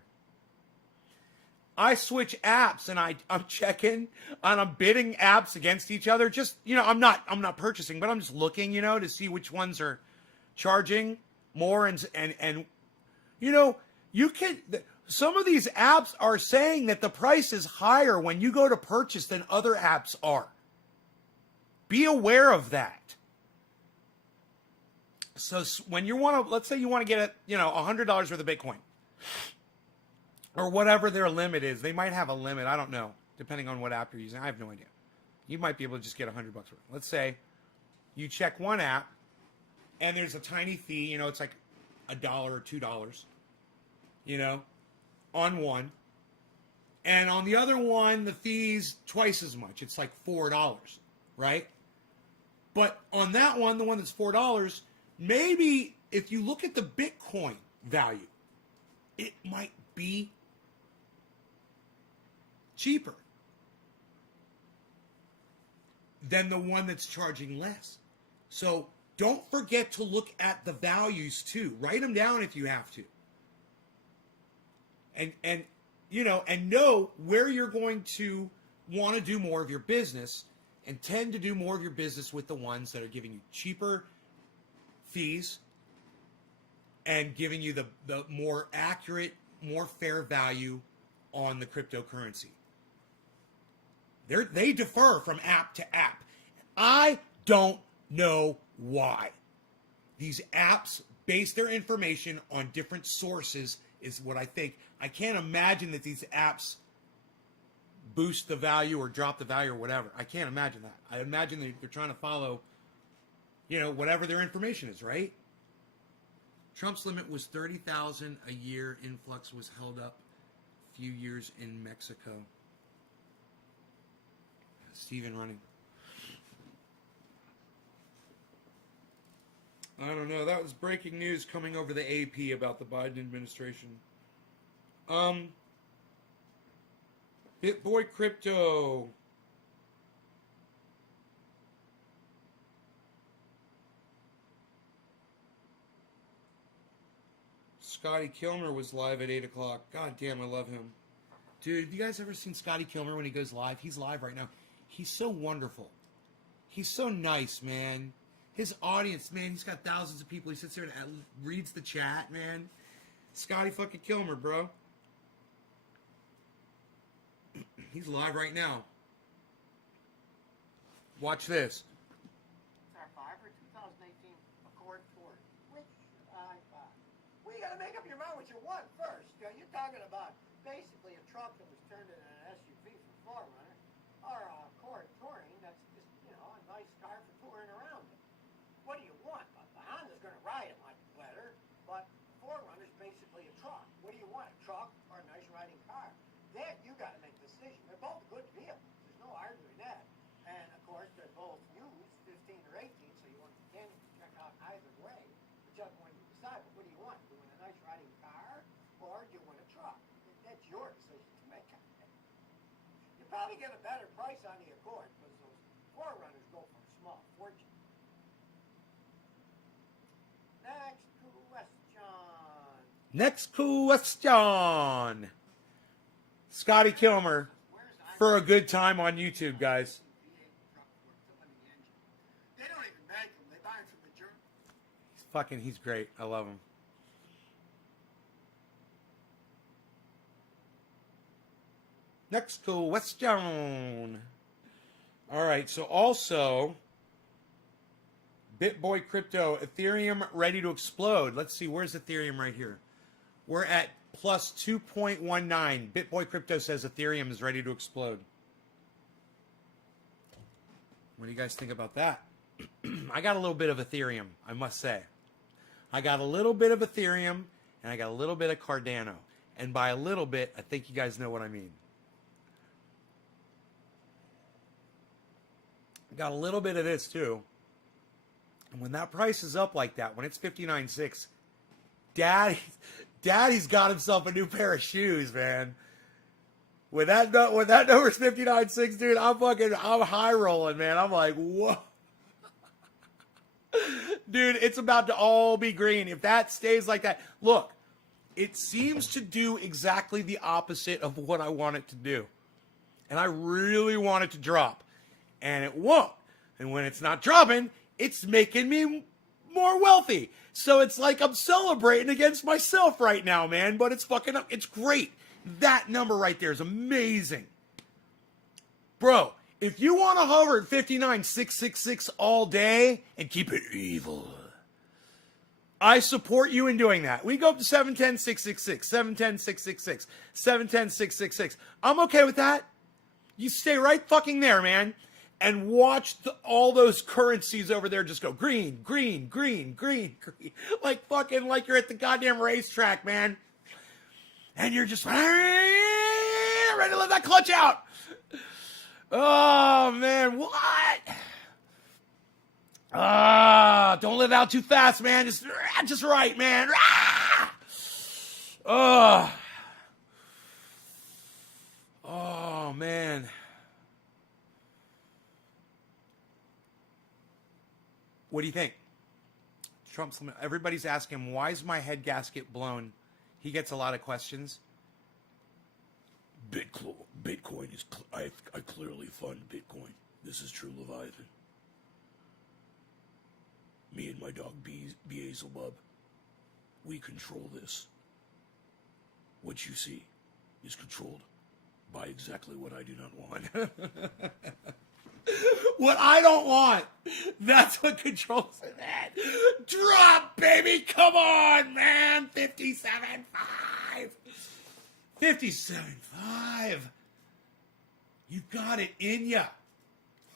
I switch apps and I'm checking and I'm bidding apps against each other. Just, I'm not purchasing, but I'm just looking, to see which ones are charging more and you can, some of these apps are saying that the price is higher when you go to purchase than other apps are. Be aware of that. So when you want to, let's say you want to get $100 worth of Bitcoin, or whatever their limit is. They might have a limit. I don't know, depending on what app you're using. I have no idea. You might be able to just get $100 worth. Let's say you check one app, and there's a tiny fee. You know, it's like $1 or $2. You know, on one, and on the other one, the fee's twice as much. It's like $4, right? But on that one, the one that's $4, maybe if you look at the Bitcoin value, it might be cheaper than the one that's charging less. So don't forget to look at the values too. Write them down if you have to. And you know, and know where you're going to want to do more of your business, and tend to do more of your business with the ones that are giving you cheaper fees and giving you the more accurate, more fair value on the cryptocurrency. They differ from app to app. I don't know why. These apps base their information on different sources is what I think. I can't imagine that these apps boost the value or drop the value or whatever. I can't imagine that. I imagine they're trying to follow, you know, whatever their information is, right? Trump's limit was 30,000 a year. Influx was held up a few years in Mexico. Stephen running. I don't know. That was breaking news coming over the AP about the Biden administration. BitBoy Crypto. Scotty Kilmer was live at 8 o'clock. God damn, I love him. Dude, have you guys ever seen Scotty Kilmer when he goes live? He's live right now. He's so wonderful. He's so nice, man. His audience, man, he's got thousands of people. He sits there and reads the chat, man. Scotty fucking Kilmer, bro. He's live right now. Watch this. R5 or 2018 Accord Ford. Which I buy. Well, you got to make up your mind what you want first. You know, you're talking about basically a truck that was turned into an SUV for 4Runner, or a Accord Touring that's just, you know, a nice car for touring around in. What do you want? The Honda's going to ride it like leather, but 4Runner's basically a truck. What do you want? A truck or a nice riding car? Then you got to make the decision. They're both good vehicles. There's no arguing that. And of course, they're both used, 15 or 18, so you want to check out either way, whichever one you decide. But what do you want? Do you want a nice riding car, or do you want a truck? That's your decision to make. You probably get a better price on the Accord because those 4Runners go for a small fortune. Next question. Scotty Kilmer for a good time on YouTube, guys. They don't even make them. They buy them from the German. He's great. I love him. Next question. All right, so also, BitBoy Crypto, Ethereum ready to explode. Let's see, where's Ethereum right here? We're at plus 2.19. BitBoy Crypto says Ethereum is ready to explode. What do you guys think about that? I got a little bit of Ethereum, I must say. I got a little bit of Ethereum, and I got a little bit of Cardano. And by a little bit, I think you guys know what I mean. I got a little bit of this, too. And when that price is up like that, when it's 59.6, Daddy's got himself a new pair of shoes, man. When that number's 59.6, dude, I'm high rolling, man. I'm like, whoa. Dude, it's about to all be green. If that stays like that, look, it seems to do exactly the opposite of what I want it to do. And I really want it to drop. And it won't. And when it's not dropping, it's making me more wealthy. So it's like I'm celebrating against myself right now, man. But it's it's great. That number right there is amazing. Bro, if you want to hover at 59,666 all day and keep it evil, I support you in doing that. We go up to 710-666, 710-666, 710-666. I'm okay with that. You stay right fucking there, man, and watch all those currencies over there just go green, green, green, green, green. Like fucking like you're at the goddamn racetrack, man. And you're just ready to let that clutch out. Oh, man, what? Don't live out too fast, man. Just right, man. Oh, man. What do you think? Trump's, everybody's asking him, why is my head gasket blown? He gets a lot of questions. Bitcoin is, I clearly fund Bitcoin. This is true, Leviathan. Me and my dog, Beelzebub, we control this. What you see is controlled by exactly what I do not want. What I don't want, that's what controls it. Drop, baby, come on, man. 57.5. 57.5. You got it in ya.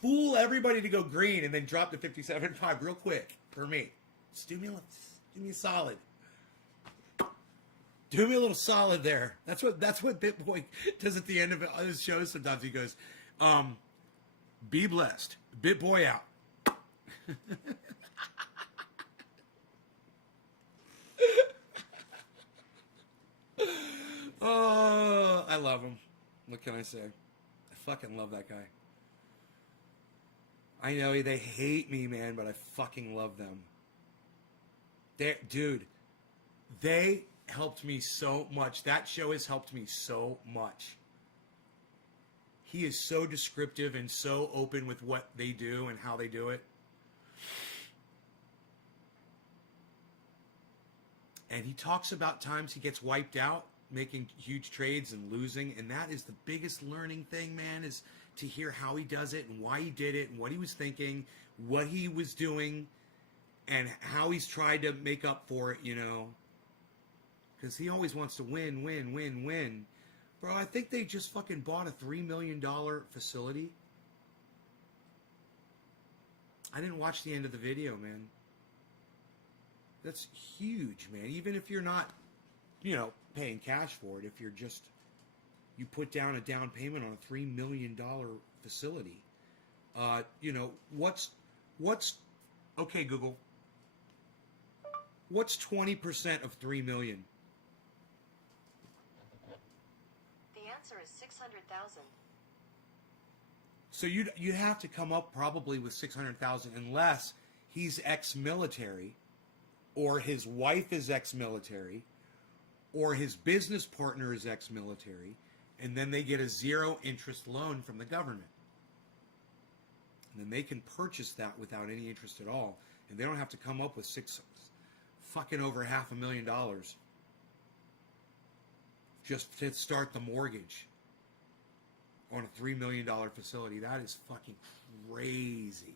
Fool everybody to go green and then drop to 57.5 real quick for me. Just do me a solid. Do me a little solid there. That's what BitBoy does at the end of his show. Sometimes he goes, be blessed. BitBoy out. Oh, I love him. What can I say? I fucking love that guy. I know they hate me, man, but I fucking love them. Dude, they helped me so much. That show has helped me so much. He is so descriptive and so open with what they do and how they do it. And he talks about times he gets wiped out, making huge trades and losing. And that is the biggest learning thing, man, is to hear how he does it and why he did it and what he was thinking, what he was doing, and how he's tried to make up for it, you know. Because he always wants to win, win, win, win. Bro, I think they just fucking bought a $3 million facility. I didn't watch the end of the video, man. That's huge, man. Even if you're not, you know, paying cash for it, if you're just, you put down a down payment on a $3 million facility. You know, what's, okay, Google, what's 20% of 3 million? The answer is 600,000. So you'd have to come up probably with 600,000 unless he's ex-military, or his wife is ex-military, or his business partner is ex-military, and then they get a zero interest loan from the government. And then they can purchase that without any interest at all, and they don't have to come up with over $500,000 just to start the mortgage on a $3 million facility. That is fucking crazy.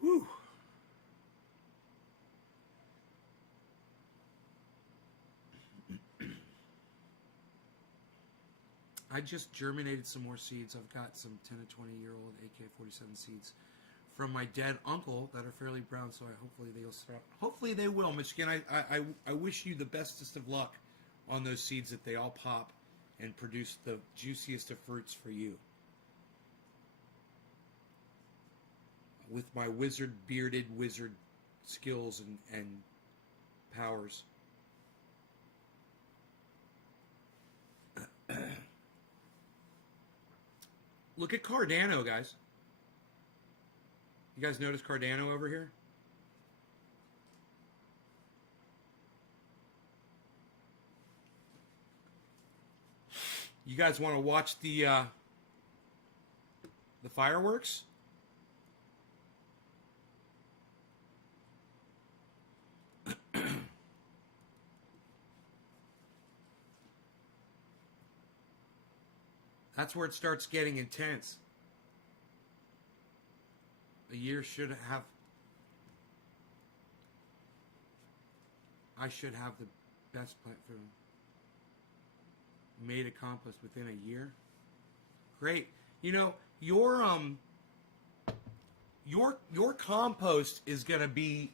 Whew. I just germinated some more seeds. I've got some 10 to 20-year-old AK-47 seeds from my dead uncle that are fairly brown, so hopefully they'll sprout. Hopefully they will, Michigan. I wish you the bestest of luck on those seeds, that they all pop and produce the juiciest of fruits for you. With my bearded wizard skills and powers. Look at Cardano, guys. You guys notice Cardano over here? You guys want to watch the fireworks? That's where it starts getting intense. A year should have I should have the best plant food. Made a compost within a year. Great. You know, your compost is gonna be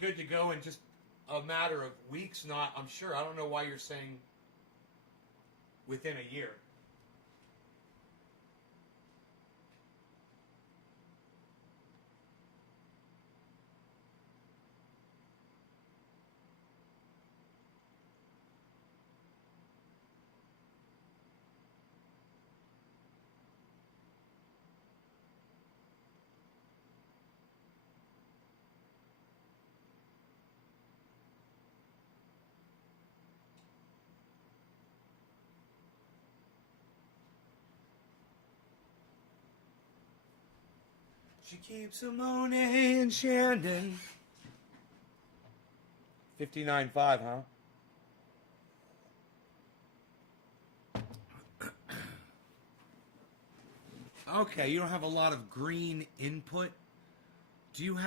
good to go in just a matter of weeks, not, I'm sure. I don't know why you're saying within a year. She keeps a Monet and Shandon. 59.5, huh? Okay, you don't have a lot of green input. Do you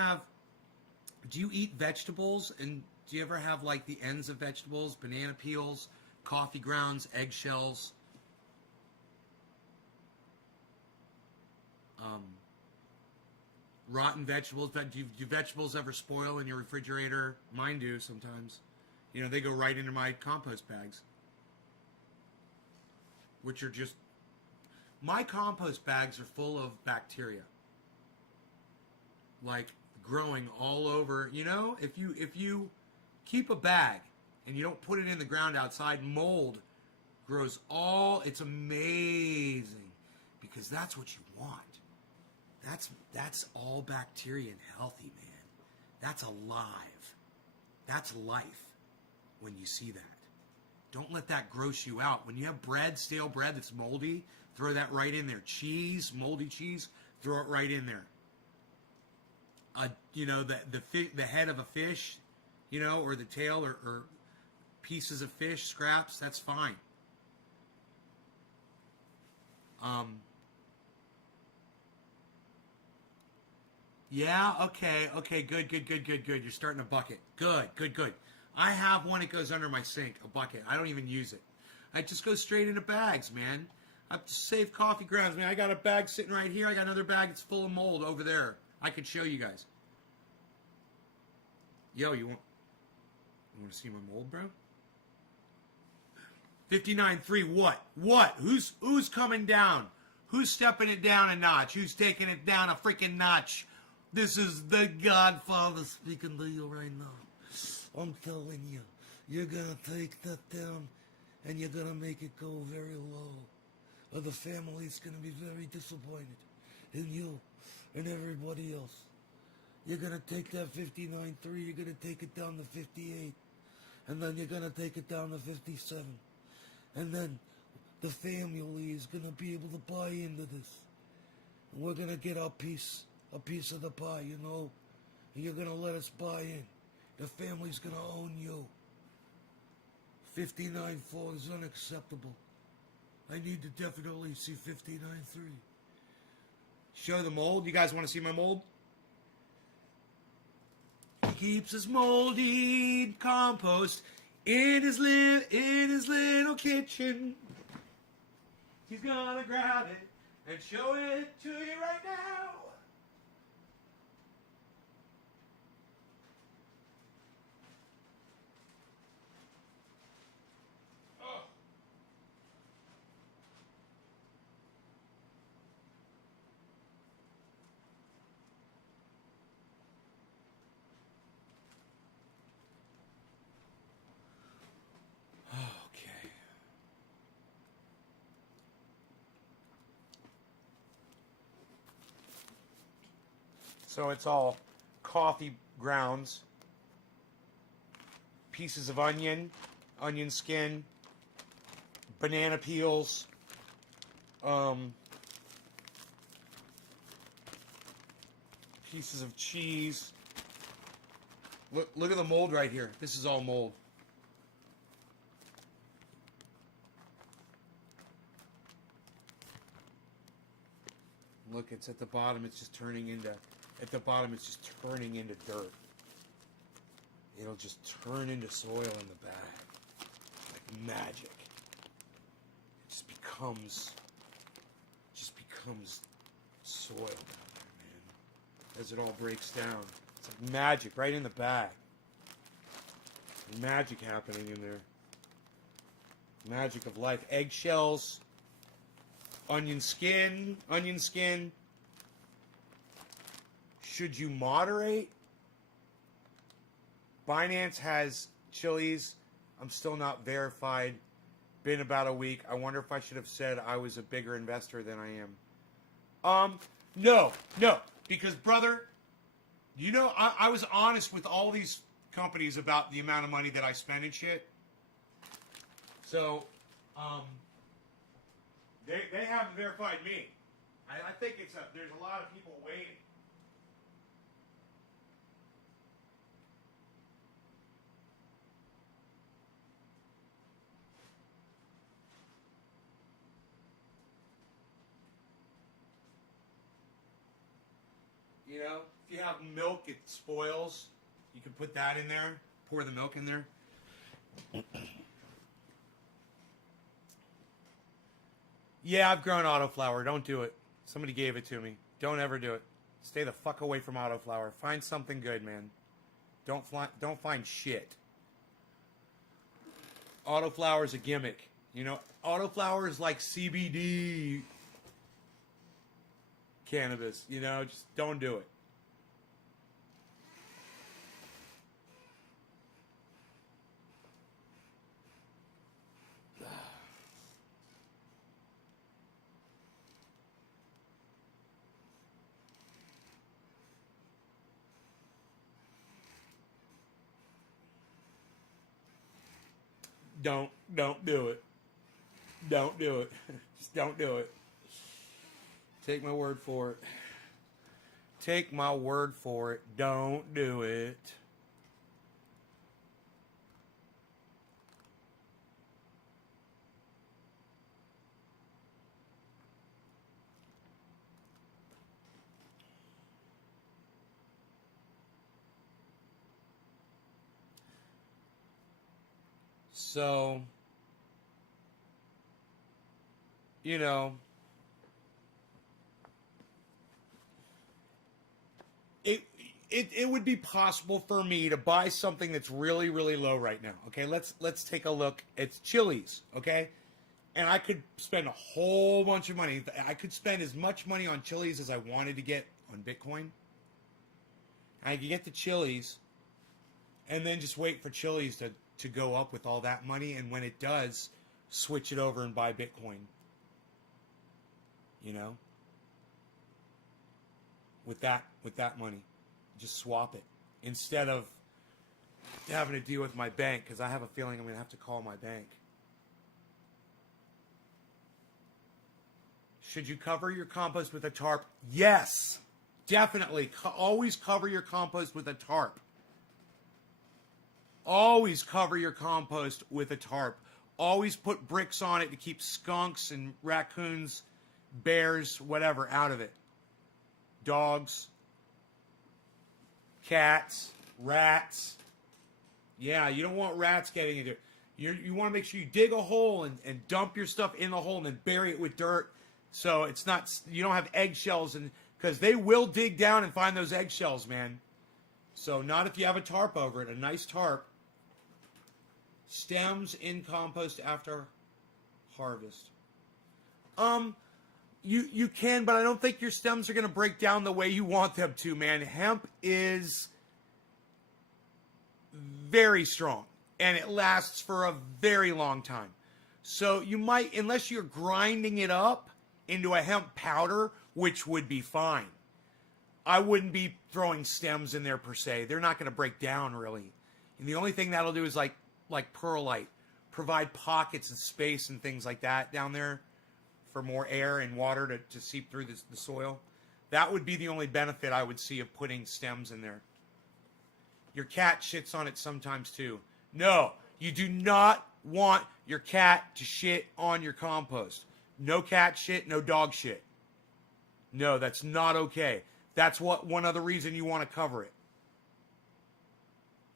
eat vegetables, and do you ever have like the ends of vegetables, banana peels, coffee grounds, eggshells? Rotten vegetables. Do vegetables ever spoil in your refrigerator? Mine do sometimes. You know, they go right into my compost bags, which are just... My compost bags are full of bacteria, like growing all over. You know, if you keep a bag and you don't put it in the ground outside, mold grows all... It's amazing, because that's what you want. That's all bacteria and healthy, man. That's alive. That's life when you see that. Don't let that gross you out. When you have bread, stale bread that's moldy, throw that right in there. Cheese, moldy cheese, throw it right in there. You know, the head of a fish, you know, or the tail, or pieces of fish, scraps, that's fine. Yeah, okay, good. You're starting a bucket. Good. I have one that goes under my sink, a bucket. I don't even use it. I just go straight into bags, man. I save coffee grounds, man. I got a bag sitting right here. I got another bag that's full of mold over there. I could show you guys. Yo, you want to see my mold, bro? 59.3, what? Who's coming down? Who's stepping it down a notch? Who's taking it down a freaking notch? This is the Godfather speaking to you right now. I'm telling you, you're gonna take that down, and you're gonna make it go very low, or the family's gonna be very disappointed in you and everybody else. You're gonna take that 59.3, you're gonna take it down to 58, and then you're gonna take it down to 57, and then the family is gonna be able to buy into this. And we're gonna get our piece of the pie, you know. And you're gonna let us buy in. The family's gonna own you. 59.4 is unacceptable. I need to definitely see 59.3. Show the mold. You guys want to see my mold? He keeps his moldy compost in his little kitchen. He's gonna grab it and show it to you right now. Oh. Okay. So it's all coffee grounds, pieces of onion skin, banana peels, pieces of cheese. Look at the mold right here. This is all mold. Look, it's at the bottom. It's just turning into at the bottom is just turning into dirt. It'll just turn into soil in the bag. Like magic. It just becomes soil down there, man. As it all breaks down. It's like magic right in the bag. Magic happening in there. Magic of life. Eggshells. Onion skin. Should you moderate? Binance has chilies. I'm still not verified. Been about a week. I wonder if I should have said I was a bigger investor than I am. No. Because, brother, you know, I was honest with all these companies about the amount of money that I spend and shit. So, they haven't verified me. I think there's a lot of people waiting. You know, if you have milk, it spoils. You can put that in there. Pour the milk in there. Yeah, I've grown autoflower. Don't do it. Somebody gave it to me. Don't ever do it. Stay the fuck away from autoflower. Find something good, man. Don't find shit. Autoflower is a gimmick. You know, autoflower is like CBD cannabis. You know, just don't do it. Don't do it. Don't do it. Just don't do it. Take my word for it. Take my word for it. Don't do it. So, you know, it would be possible for me to buy something that's really, really low right now. Okay, let's take a look. It's Chili's, okay? And I could spend a whole bunch of money. I could spend as much money on Chili's as I wanted to get on Bitcoin. I could get the Chili's and then just wait for Chili's to go up with all that money, and when it does, switch it over and buy Bitcoin. You know? With that money. Just swap it. Instead of having to deal with my bank, because I have a feeling I'm going to have to call my bank. Should you cover your compost with a tarp? Yes! Definitely. Always cover your compost with a tarp. Always cover your compost with a tarp. Always put bricks on it to keep skunks and raccoons, bears, whatever, out of it. Dogs, cats, rats. Yeah, you don't want rats getting into it. You want to make sure you dig a hole and dump your stuff in the hole and then bury it with dirt. So it's not, you don't have eggshells, because they will dig down and find those eggshells, man. So not if you have a tarp over it, a nice tarp. Stems in compost after harvest. You can, but I don't think your stems are going to break down the way you want them to, man. Hemp is very strong, and it lasts for a very long time. So you might, unless you're grinding it up into a hemp powder, which would be fine. I wouldn't be throwing stems in there per se. They're not going to break down, really. And the only thing that'll do is like perlite, provide pockets of space and things like that down there for more air and water to seep through the soil. That would be the only benefit I would see of putting stems in there. Your cat shits on it sometimes too. No, you do not want your cat to shit on your compost. No cat shit, no dog shit. No, that's not okay. That's one other reason you want to cover it.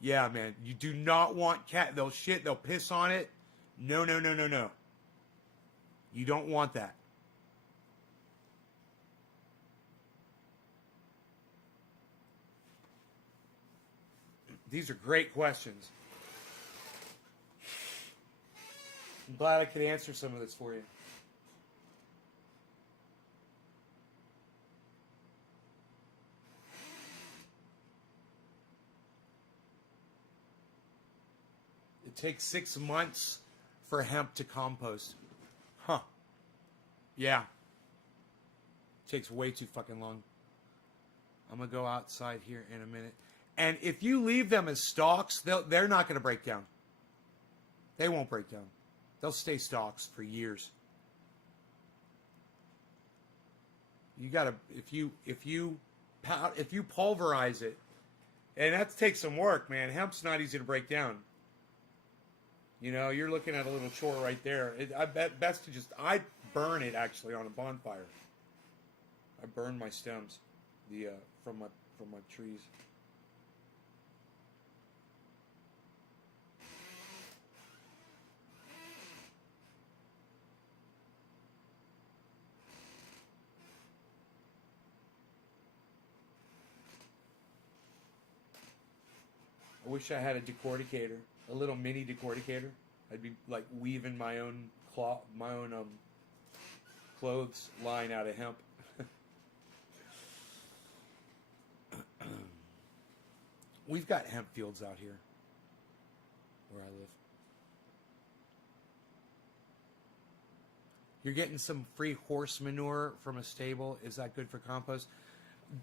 Yeah, man. You do not want cat. They'll shit. They'll piss on it. No, no, no, no, no. You don't want that. These are great questions. I'm glad I could answer some of this for you. It takes 6 months for hemp to compost. Huh. Yeah. It takes way too fucking long. I'm going to go outside here in a minute. And if you leave them as stalks, they're not going to break down. They won't break down. They'll stay stalks for years. You got to if you pulverize it, and that takes some work, man. Hemp's not easy to break down. You know, you're looking at a little chore right there. I bet best to I burn it actually on a bonfire. I burn my stems, from my trees. I wish I had a decorticator, a little mini decorticator. I'd be like weaving my own clothes line out of hemp. We've got hemp fields out here where I live. You're getting some free horse manure from a stable. Is that good for compost?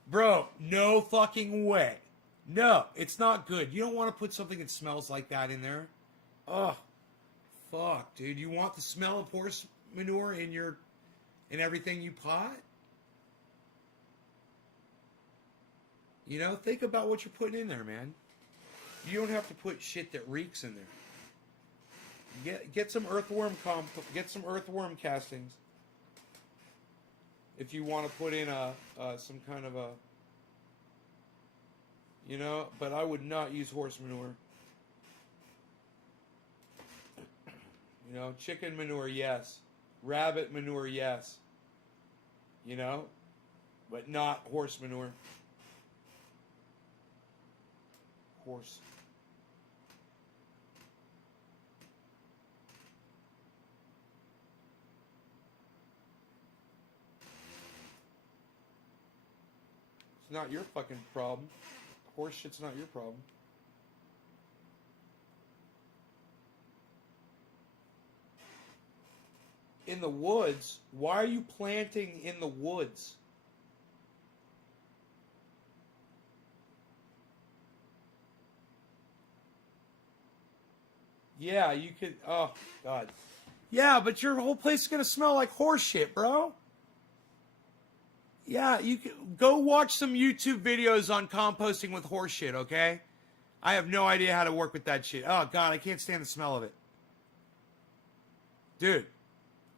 Bro, no fucking way. No, it's not good. You don't want to put something that smells like that in there. Oh, fuck, dude. You want the smell of horse manure in everything you pot? You know, think about what you're putting in there, man. You don't have to put shit that reeks in there. Get some get some earthworm castings. If you want to put in some kind of a, you know, but I would not use horse manure. You know, chicken manure, yes. Rabbit manure, yes. You know, but not horse manure. Horse. It's not your fucking problem. Horse shit's not your problem. In the woods? Why are you planting in the woods? Yeah, you could. Oh, God. Yeah, but your whole place is going to smell like horse shit, bro. Yeah, you can go watch some YouTube videos on composting with horse shit, okay? I have no idea how to work with that shit. Oh, God, I can't stand the smell of it. Dude,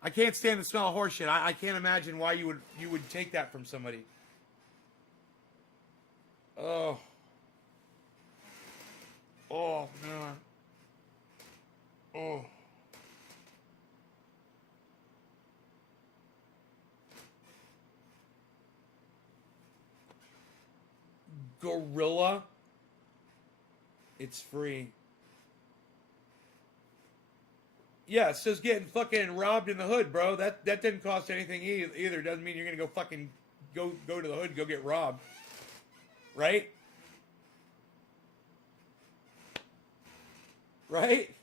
I can't stand the smell of horse shit. I can't imagine why you would take that from somebody. Oh. Oh, man. Oh. Gorilla. It's free. Yeah, it says getting fucking robbed in the hood, bro. That didn't cost anything either. Doesn't mean you're gonna go fucking go to the hood and go get robbed. Right? Right?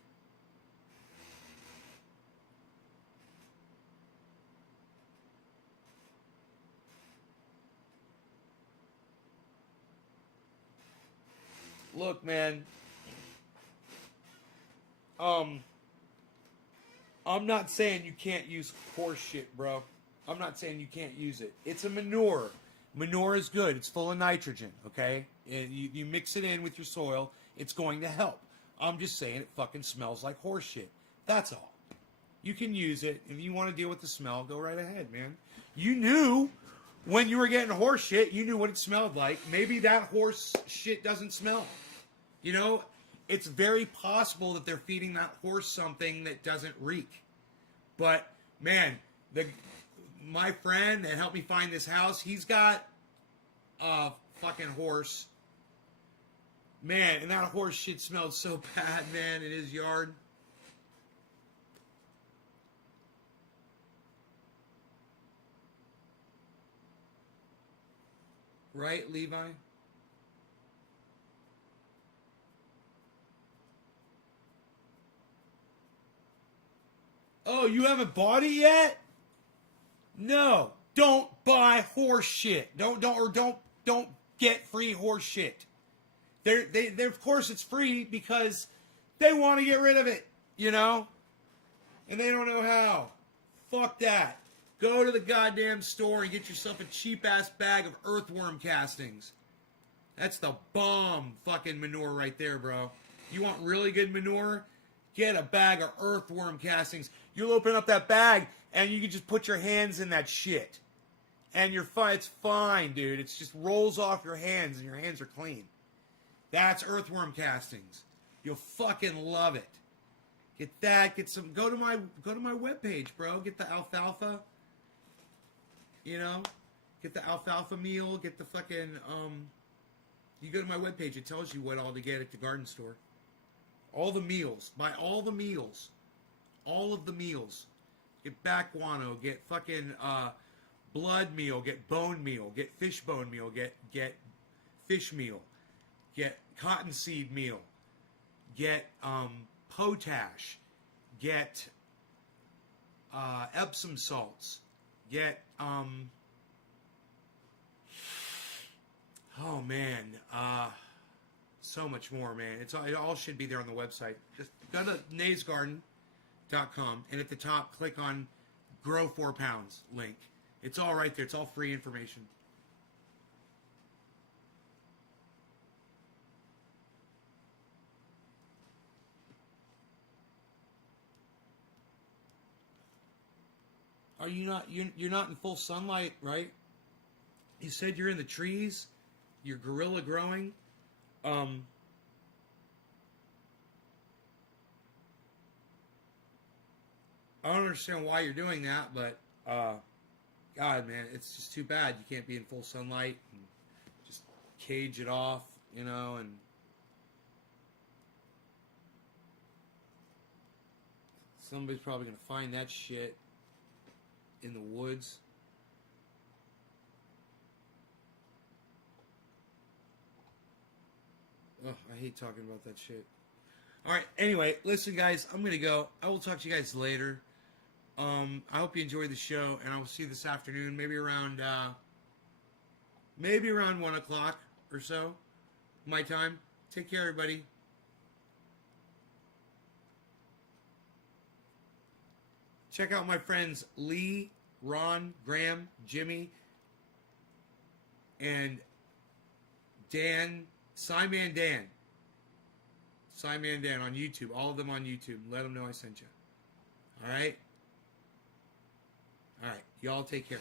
Look, man. I'm not saying you can't use horse shit, bro. I'm not saying you can't use it. It's a manure. Manure is good. It's full of nitrogen, okay? And you mix it in with your soil, it's going to help. I'm just saying it fucking smells like horse shit. That's all. You can use it. If you want to deal with the smell, go right ahead, man. You knew when you were getting horse shit, you knew what it smelled like. Maybe that horse shit doesn't smell. You know, it's very possible that they're feeding that horse something that doesn't reek. But man, my friend that helped me find this house, he's got a fucking horse. Man, and that horse shit smelled so bad, man, in his yard. Right, Levi? Oh, you haven't bought it yet? No, don't buy horse shit. Don't get free horse shit. They of course it's free because they want to get rid of it, you know? And they don't know how. Fuck that. Go to the goddamn store and get yourself a cheap-ass bag of earthworm castings. That's the bomb fucking manure right there, bro. You want really good manure? Get a bag of earthworm castings. You'll open up that bag and you can just put your hands in that shit. And you're fine. It's fine, dude. It just rolls off your hands and your hands are clean. That's earthworm castings. You'll fucking love it. Get that. Get some. Go to my webpage, bro. Get the alfalfa. You know, get the alfalfa meal. Get the fucking You go to my webpage. It tells you what all to get at the garden store. All the meals. Buy all the meals. All of the meals. Get back guano. Get fucking blood meal. Get bone meal. Get fish bone meal. Get fish meal. Get cottonseed meal. Get potash. Get Epsom salts. Get oh man, so much more, man. It all should be there on the website. Just go to naysgarden.com and at the top click on Grow 4 Pounds link. It's all right there. It's all free information. Are you not? You're not in full sunlight, right? You said you're in the trees. You're gorilla growing. I don't understand why you're doing that, but God, man, it's just too bad you can't be in full sunlight and just cage it off, you know, and somebody's probably gonna find that shit in the woods. Oh, I hate talking about that shit. Alright, anyway, listen guys, I'm gonna go. I will talk to you guys later. I hope you enjoyed the show, and I will see you this afternoon, maybe around 1 o'clock or so, my time. Take care, everybody. Check out my friends Lee, Ron, Graham, Jimmy, and Dan, Simon Dan. Simon Dan on YouTube. All of them on YouTube. Let them know I sent you. Alright? Alright. Y'all take care.